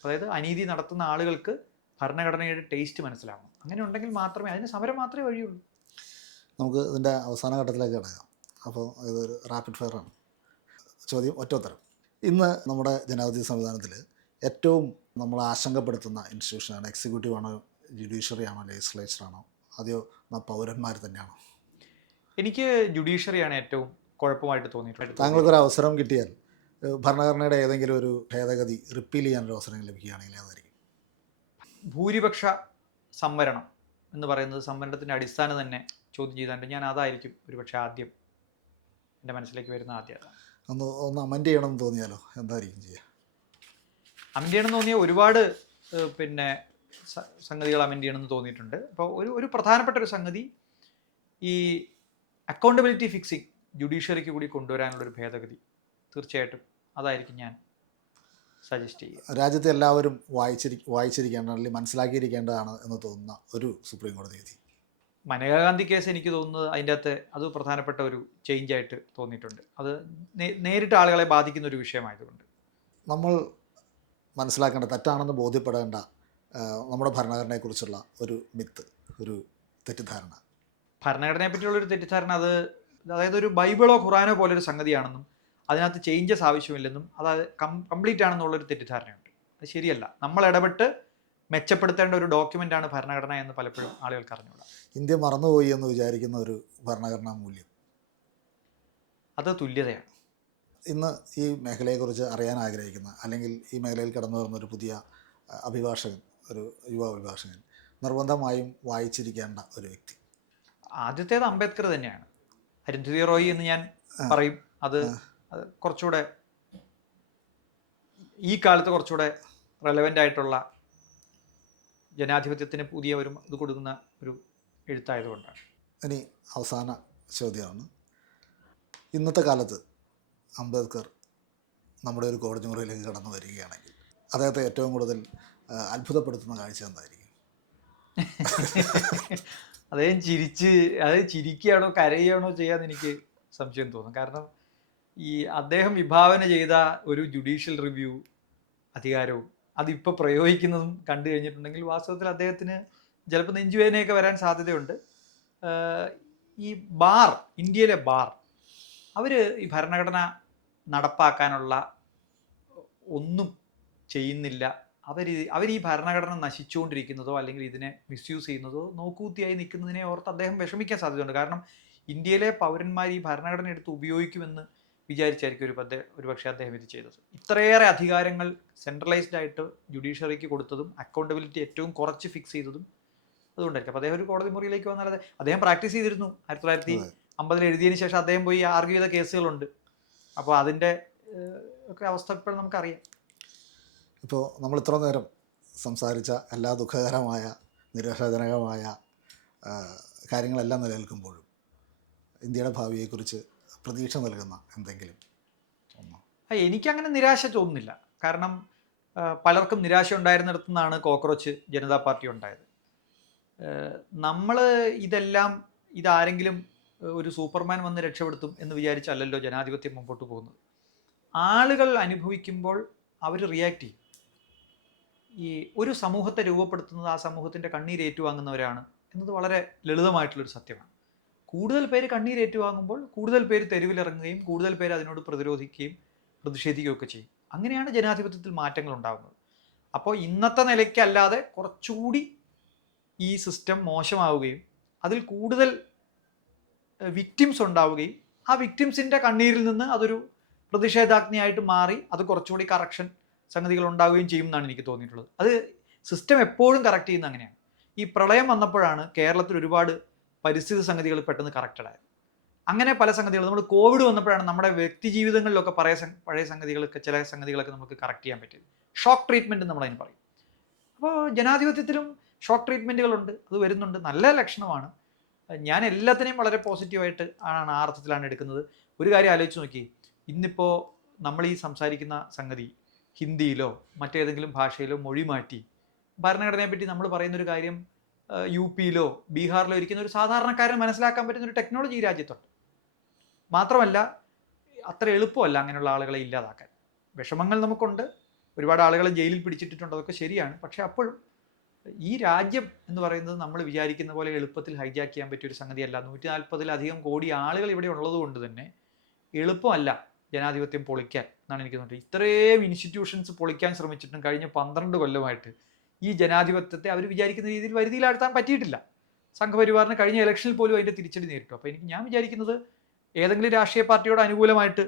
അതായത് അനീതി നടത്തുന്ന ആളുകൾക്ക് ഭരണഘടനയുടെ ടേസ്റ്റ് മനസ്സിലാവണം. അങ്ങനെ ഉണ്ടെങ്കിൽ മാത്രമേ, അതിന് സമരം മാത്രമേ വഴിയുള്ളൂ. നമുക്ക് ഇതിൻ്റെ അവസാന ഘട്ടത്തിലേക്ക് കിടക്കാം. അപ്പോൾ ഇതൊരു റാപ്പിഡ് ഫയറാണ്. ചോദ്യം ഒറ്റ ഉത്തരം. ഇന്ന് നമ്മുടെ ജനാധിപത്യ സംവിധാനത്തിൽ ഏറ്റവും നമ്മൾ ആശങ്കപ്പെടുത്തുന്ന ഇൻസ്റ്റിറ്റ്യൂഷനാണ് എക്സിക്യൂട്ടീവ് ആണോ, ജുഡീഷ്യറി ആണോ, ലെജിസ്ലേച്ചർ ആണോ, അതെയോ പൗരന്മാർ തന്നെയാണോ? എനിക്ക് ജുഡീഷ്യറിയാണ് ഏറ്റവും കുഴപ്പമായിട്ട് തോന്നിയിട്ടുള്ളത്. താങ്കൾക്കൊരു അവസരം കിട്ടിയാൽ ഭരണഘടനയുടെ ഏതെങ്കിലും ഒരു ഭേദഗതി റിപ്പീൽ ചെയ്യാനൊരു അവസരം ലഭിക്കുകയാണെങ്കിൽ അതായിരിക്കും? ഭൂരിപക്ഷ സംവരണം എന്ന് പറയുന്നത് സംവരണത്തിൻ്റെ അടിസ്ഥാനം തന്നെ ചോദ്യം ചെയ്താണ്ട് ഞാൻ അതായിരിക്കും ഒരുപക്ഷെ ആദ്യം എൻ്റെ മനസ്സിലേക്ക് വരുന്ന ആദ്യം. ഒന്ന് അമെൻഡ് ചെയ്യണമെന്ന് തോന്നിയാലോ എന്തായിരിക്കും ചെയ്യുക? അമെൻഡ് ചെയ്യണമെന്ന് തോന്നിയാൽ ഒരുപാട് സംഗതികൾ അമെൻഡ് ചെയ്യണമെന്ന് തോന്നിയിട്ടുണ്ട്. അപ്പോൾ ഒരു പ്രധാനപ്പെട്ട ഒരു സംഗതി ഈ അക്കൗണ്ടബിലിറ്റി ഫിക്സിങ് ജുഡീഷ്യറിക്ക് കൂടി കൊണ്ടുവരാനുള്ളൊരു ഭേദഗതി തീർച്ചയായിട്ടും അതായിരിക്കും ഞാൻ സജസ്റ്റ് ചെയ്യുക. രാജ്യത്തെ എല്ലാവരും വായിച്ചിരിക്കേണ്ട അല്ലെങ്കിൽ മനസ്സിലാക്കിയിരിക്കേണ്ടതാണ് എന്ന് തോന്നുന്ന ഒരു സുപ്രീം കോടതി വിധി. മനേകാ ഗാന്ധി കേസ് എനിക്ക് തോന്നുന്നത് അതിൻ്റെ അകത്ത് അത് പ്രധാനപ്പെട്ട ഒരു ചേഞ്ചായിട്ട് തോന്നിയിട്ടുണ്ട്. അത് നേരിട്ട് ആളുകളെ ബാധിക്കുന്ന ഒരു വിഷയമായതുകൊണ്ട്. നമ്മൾ മനസ്സിലാക്കേണ്ട, തെറ്റാണെന്ന് ബോധ്യപ്പെടേണ്ട നമ്മുടെ ഭരണഘടനയെക്കുറിച്ചുള്ള ഒരു മിത്ത്, ഒരു തെറ്റിദ്ധാരണ. ഭരണഘടനയെ പറ്റിയുള്ളൊരു തെറ്റിദ്ധാരണ അതായത് ഒരു ബൈബിളോ ഖുറാനോ പോലൊരു സംഗതിയാണെന്നും അതിനകത്ത് ചേഞ്ചസ് ആവശ്യമില്ലെന്നും അത് കംപ്ലീറ്റ് ആണെന്നുള്ളൊരു തെറ്റിദ്ധാരണയുണ്ട്. അത് ശരിയല്ല. നമ്മൾ ഇടപെട്ട് മെച്ചപ്പെടുത്തേണ്ട ഒരു ഡോക്യുമെൻ്റാണ് ഭരണഘടന എന്ന് പലപ്പോഴും ആളുകൾക്ക് അറിഞ്ഞുകൂടാ. ഇന്ത്യ മറന്നുപോയി എന്ന് വിചാരിക്കുന്ന ഒരു ഭരണഘടനാ മൂല്യം അത് തുല്യതയാണ്. ഇന്ന് ഈ മേഖലയെക്കുറിച്ച് അറിയാൻ ആഗ്രഹിക്കുന്ന, അല്ലെങ്കിൽ ഈ മേഖലയിൽ കടന്നു വരുന്ന ഒരു പുതിയ അഭിഭാഷകൻ, ഒരു യുവ അഭിഭാഷകൻ നിർബന്ധമായും വായിച്ചിരിക്കേണ്ട ഒരു വ്യക്തി? ആദ്യത്തേത് അംബേദ്കർ തന്നെയാണ്. അരുന്ധതി റോയ് എന്ന് ഞാൻ പറയും. അത് കുറച്ചുകൂടെ ഈ കാലത്ത് കുറച്ചുകൂടെ റെലവൻ്റ് ആയിട്ടുള്ള ജനാധിപത്യത്തിന് പുതിയ ഒരു ഇത് കൊടുക്കുന്ന ഒരു എഴുത്തായതുകൊണ്ടാണ്. ഇനി അവസാന ചോദ്യമാണ്. ഇന്നത്തെ കാലത്ത് അംബേദ്കർ നമ്മുടെ ഒരു കോടതി മുറിയിലേക്ക് കടന്നു വരികയാണെങ്കിൽ അദ്ദേഹത്തെ ഏറ്റവും കൂടുതൽ അത്ഭുതപ്പെടുത്തുന്ന കാഴ്ച എന്തായിരിക്കും? അദ്ദേഹം ചിരിക്കുകയാണോ കരയുകയാണോ ചെയ്യാന്ന് എനിക്ക് സംശയം തോന്നും. കാരണം ഈ അദ്ദേഹം വിഭാവന ചെയ്ത ഒരു ജുഡീഷ്യൽ റിവ്യൂ അധികാരവും അതിപ്പോൾ പ്രയോഗിക്കുന്നതും കണ്ടു കഴിഞ്ഞിട്ടുണ്ടെങ്കിൽ വാസ്തവത്തിൽ അദ്ദേഹത്തിന് ചിലപ്പോൾ നെഞ്ചുവേദനയൊക്കെ വരാൻ സാധ്യതയുണ്ട്. ഈ ഇന്ത്യയിലെ ബാർ അവർ ഈ ഭരണഘടന നടപ്പാക്കാനുള്ള ഒന്നും ചെയ്യുന്നില്ല. അവർ ഈ ഭരണഘടന നശിച്ചുകൊണ്ടിരിക്കുന്നതോ അല്ലെങ്കിൽ ഇതിനെ മിസ്യൂസ് ചെയ്യുന്നതോ നോക്കൂത്തിയായി നിൽക്കുന്നതിനെ ഓർത്ത് അദ്ദേഹം വിഷമിക്കാൻ സാധ്യതയുണ്ട്. കാരണം ഇന്ത്യയിലെ പൗരന്മാർ ഈ ഭരണഘടന എടുത്ത് ഉപയോഗിക്കുമെന്ന് വിചാരിച്ചായിരിക്കും ഒരുപക്ഷെ അദ്ദേഹം ഇത് ചെയ്തത്. ഇത്രയേറെ അധികാരങ്ങൾ സെൻട്രലൈസ്ഡ് ആയിട്ട് ജുഡീഷ്യറിക്ക് കൊടുത്തതും അക്കൗണ്ടബിലിറ്റി ഏറ്റവും കുറച്ച് ഫിക്സ് ചെയ്തതും അതുകൊണ്ടായിരിക്കും. അപ്പോൾ അദ്ദേഹം ഒരു കോടതി മുറിയിലേക്ക് വന്നാൽ അദ്ദേഹം പ്രാക്ടീസ് ചെയ്തിരുന്നു. 1950 എഴുതിയതിന് ശേഷം അദ്ദേഹം പോയി ആർഗ്യൂ ചെയ്ത കേസുകളുണ്ട്. അപ്പോൾ അതിൻ്റെ ഒക്കെ അവസ്ഥ ഇപ്പോഴും നമുക്കറിയാം. ഇപ്പോൾ നമ്മൾ ഇത്ര നേരം സംസാരിച്ച എല്ലാ ദുഃഖകരമായ നിരാശാജനകമായ കാര്യങ്ങളെല്ലാം നിലനിൽക്കുമ്പോഴും ഇന്ത്യയുടെ ഭാവിയെക്കുറിച്ച് പ്രതീക്ഷ നൽകുന്ന എന്തെങ്കിലും ഒന്നോ? എനിക്കങ്ങനെ നിരാശ തോന്നുന്നില്ല. കാരണം പലർക്കും നിരാശ ഉണ്ടായിരുന്നിടത്തു നിന്നാണ് കോക്രോച്ച് ജനതാ പാർട്ടി ഉണ്ടായത്. നമ്മൾ ഇതാരെങ്കിലും ഒരു സൂപ്പർമാൻ വന്ന് രക്ഷപ്പെടുത്തും എന്ന് വിചാരിച്ചല്ലല്ലോ ജനാധിപത്യം മുമ്പോട്ട് പോകുന്നത്. ആളുകൾ അനുഭവിക്കുമ്പോൾ അവർ റിയാക്ട് ചെയ്യും. ഈ ഒരു സമൂഹത്തെ രൂപപ്പെടുത്തുന്നത് ആ സമൂഹത്തിൻ്റെ കണ്ണീര് ഏറ്റുവാങ്ങുന്നവരാണ് എന്നത് വളരെ ലളിതമായിട്ടുള്ളൊരു സത്യമാണ്. കൂടുതൽ പേര് കണ്ണീര് ഏറ്റുവാങ്ങുമ്പോൾ കൂടുതൽ പേര് തെരുവിലിറങ്ങുകയും കൂടുതൽ പേര് അതിനോട് പ്രതിരോധിക്കുകയും പ്രതിഷേധിക്കുകയൊക്കെ ചെയ്യും. അങ്ങനെയാണ് ജനാധിപത്യത്തിൽ മാറ്റങ്ങൾ ഉണ്ടാകുന്നത്. അപ്പോൾ ഇന്നത്തെ നിലയ്ക്കല്ലാതെ കുറച്ചുകൂടി ഈ സിസ്റ്റം മോശമാവുകയും അതിൽ കൂടുതൽ വിക്ടിംസ് ഉണ്ടാവുകയും ആ വിക്ടിംസിൻ്റെ കണ്ണീരിൽ നിന്ന് അതൊരു പ്രതിഷേധാഗ്നിയായിട്ട് മാറി അത് കുറച്ചുകൂടി കറക്ഷൻ സംഗതികൾ ഉണ്ടാവുകയും ചെയ്യും എന്നാണ് എനിക്ക് തോന്നിയിട്ടുള്ളത്. അത് സിസ്റ്റം എപ്പോഴും കറക്റ്റ് ചെയ്യുന്ന അങ്ങനെയാണ്. ഈ പ്രളയം വന്നപ്പോഴാണ് കേരളത്തിൽ ഒരുപാട് പരിസ്ഥിതി സംഗതികൾ പെട്ടെന്ന് കറക്റ്റഡ് ആയത്. അങ്ങനെ പല സംഗതികൾ നമ്മൾ കോവിഡ് വന്നപ്പോഴാണ് നമ്മുടെ വ്യക്തി ജീവിതങ്ങളിലൊക്കെ പഴയ സംഗതികളൊക്കെ ചില സംഗതികളൊക്കെ നമുക്ക് കറക്റ്റ് ചെയ്യാൻ പറ്റിയത്. ഷോക്ക് ട്രീറ്റ്മെൻറ്റ് നമ്മളതിന് പറയും. അപ്പോൾ ജനാധിപത്യത്തിലും ഷോക്ക് ട്രീറ്റ്മെൻറ്റുകളുണ്ട്, അത് വരുന്നുണ്ട്, നല്ല ലക്ഷണമാണ്. ഞാൻ എല്ലാത്തിനെയും വളരെ പോസിറ്റീവായിട്ട് ആണ് ആ അർത്ഥത്തിലാണ് എടുക്കുന്നത്. ഒരു കാര്യം ആലോചിച്ച് നോക്കി, ഇന്നിപ്പോൾ നമ്മൾ ഈ സംസാരിക്കുന്ന സംഗതി ഹിന്ദിയിലോ മറ്റേതെങ്കിലും ഭാഷയിലോ മൊഴി മാറ്റി ഭരണഘടനയെ പറ്റി നമ്മൾ പറയുന്നൊരു കാര്യം UP-യിലോ ബീഹാറിലോ ഇരിക്കുന്ന ഒരു സാധാരണക്കാരൻ മനസ്സിലാക്കാൻ പറ്റുന്ന ഒരു ടെക്നോളജി ഈ രാജ്യത്തുണ്ട്. മാത്രമല്ല അത്ര എളുപ്പമല്ല അങ്ങനെയുള്ള ആളുകളെ ഇല്ലാതാക്കാൻ. വിഷമങ്ങൾ നമുക്കുണ്ട്, ഒരുപാട് ആളുകളെ ജയിലിൽ പിടിച്ചിട്ടുണ്ട്, അതൊക്കെ ശരിയാണ്. പക്ഷെ അപ്പോഴും ഈ രാജ്യം എന്ന് പറയുന്നത് നമ്മൾ വിചാരിക്കുന്ന പോലെ എളുപ്പത്തിൽ ഹൈജാക്ക് ചെയ്യാൻ പറ്റിയ ഒരു സംഗതിയല്ല. 140-ലധികം കോടി ആളുകൾ ഇവിടെ ഉള്ളത് കൊണ്ട് തന്നെ എളുപ്പമല്ല ജനാധിപത്യം പൊളിക്കാൻ എന്നാണ് എനിക്ക് തോന്നുന്നത്. ഇത്രയും ഇൻസ്റ്റിറ്റ്യൂഷൻസ് പൊളിക്കാൻ ശ്രമിച്ചിട്ടും കഴിഞ്ഞ 12 കൊല്ലമായിട്ട് ഈ ജനാധിപത്യത്തെ അവർ വിചാരിക്കുന്ന രീതിയിൽ വരുതിയിലാഴ്ത്താൻ പറ്റിയിട്ടില്ല. സംഘപരിവാറിന് കഴിഞ്ഞ ഇലക്ഷനിൽ പോലും അതിൻ്റെ തിരിച്ചടി നേരിട്ടു. അപ്പോൾ ഞാൻ വിചാരിക്കുന്നത് ഏതെങ്കിലും രാഷ്ട്രീയ പാർട്ടിയോട് അനുകൂലമായിട്ട്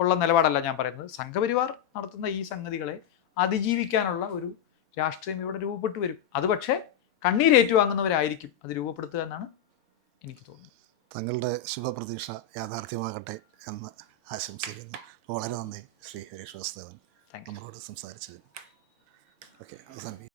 ഉള്ള നിലപാടല്ല ഞാൻ പറയുന്നത്. സംഘപരിവാർ നടത്തുന്ന ഈ സംഗതികളെ അതിജീവിക്കാനുള്ള ഒരു രാഷ്ട്രീയം ഇവിടെ രൂപപ്പെട്ടു വരും. അത് പക്ഷേ കണ്ണീരേറ്റുവാങ്ങുന്നവരായിരിക്കും അത് രൂപപ്പെടുത്തുക എന്നാണ് എനിക്ക് തോന്നുന്നത്. തങ്ങളുടെ ശുഭപ്രതീക്ഷ യാഥാർത്ഥ്യമാകട്ടെ എന്ന് ആശംസിക്കുന്നു. വളരെ നന്ദി ശ്രീ ഹരീഷ് വാസുദേവൻ നമ്മളോട് സംസാരിച്ചതിന്. ഓക്കെ, അവസാനിപ്പിക്കും.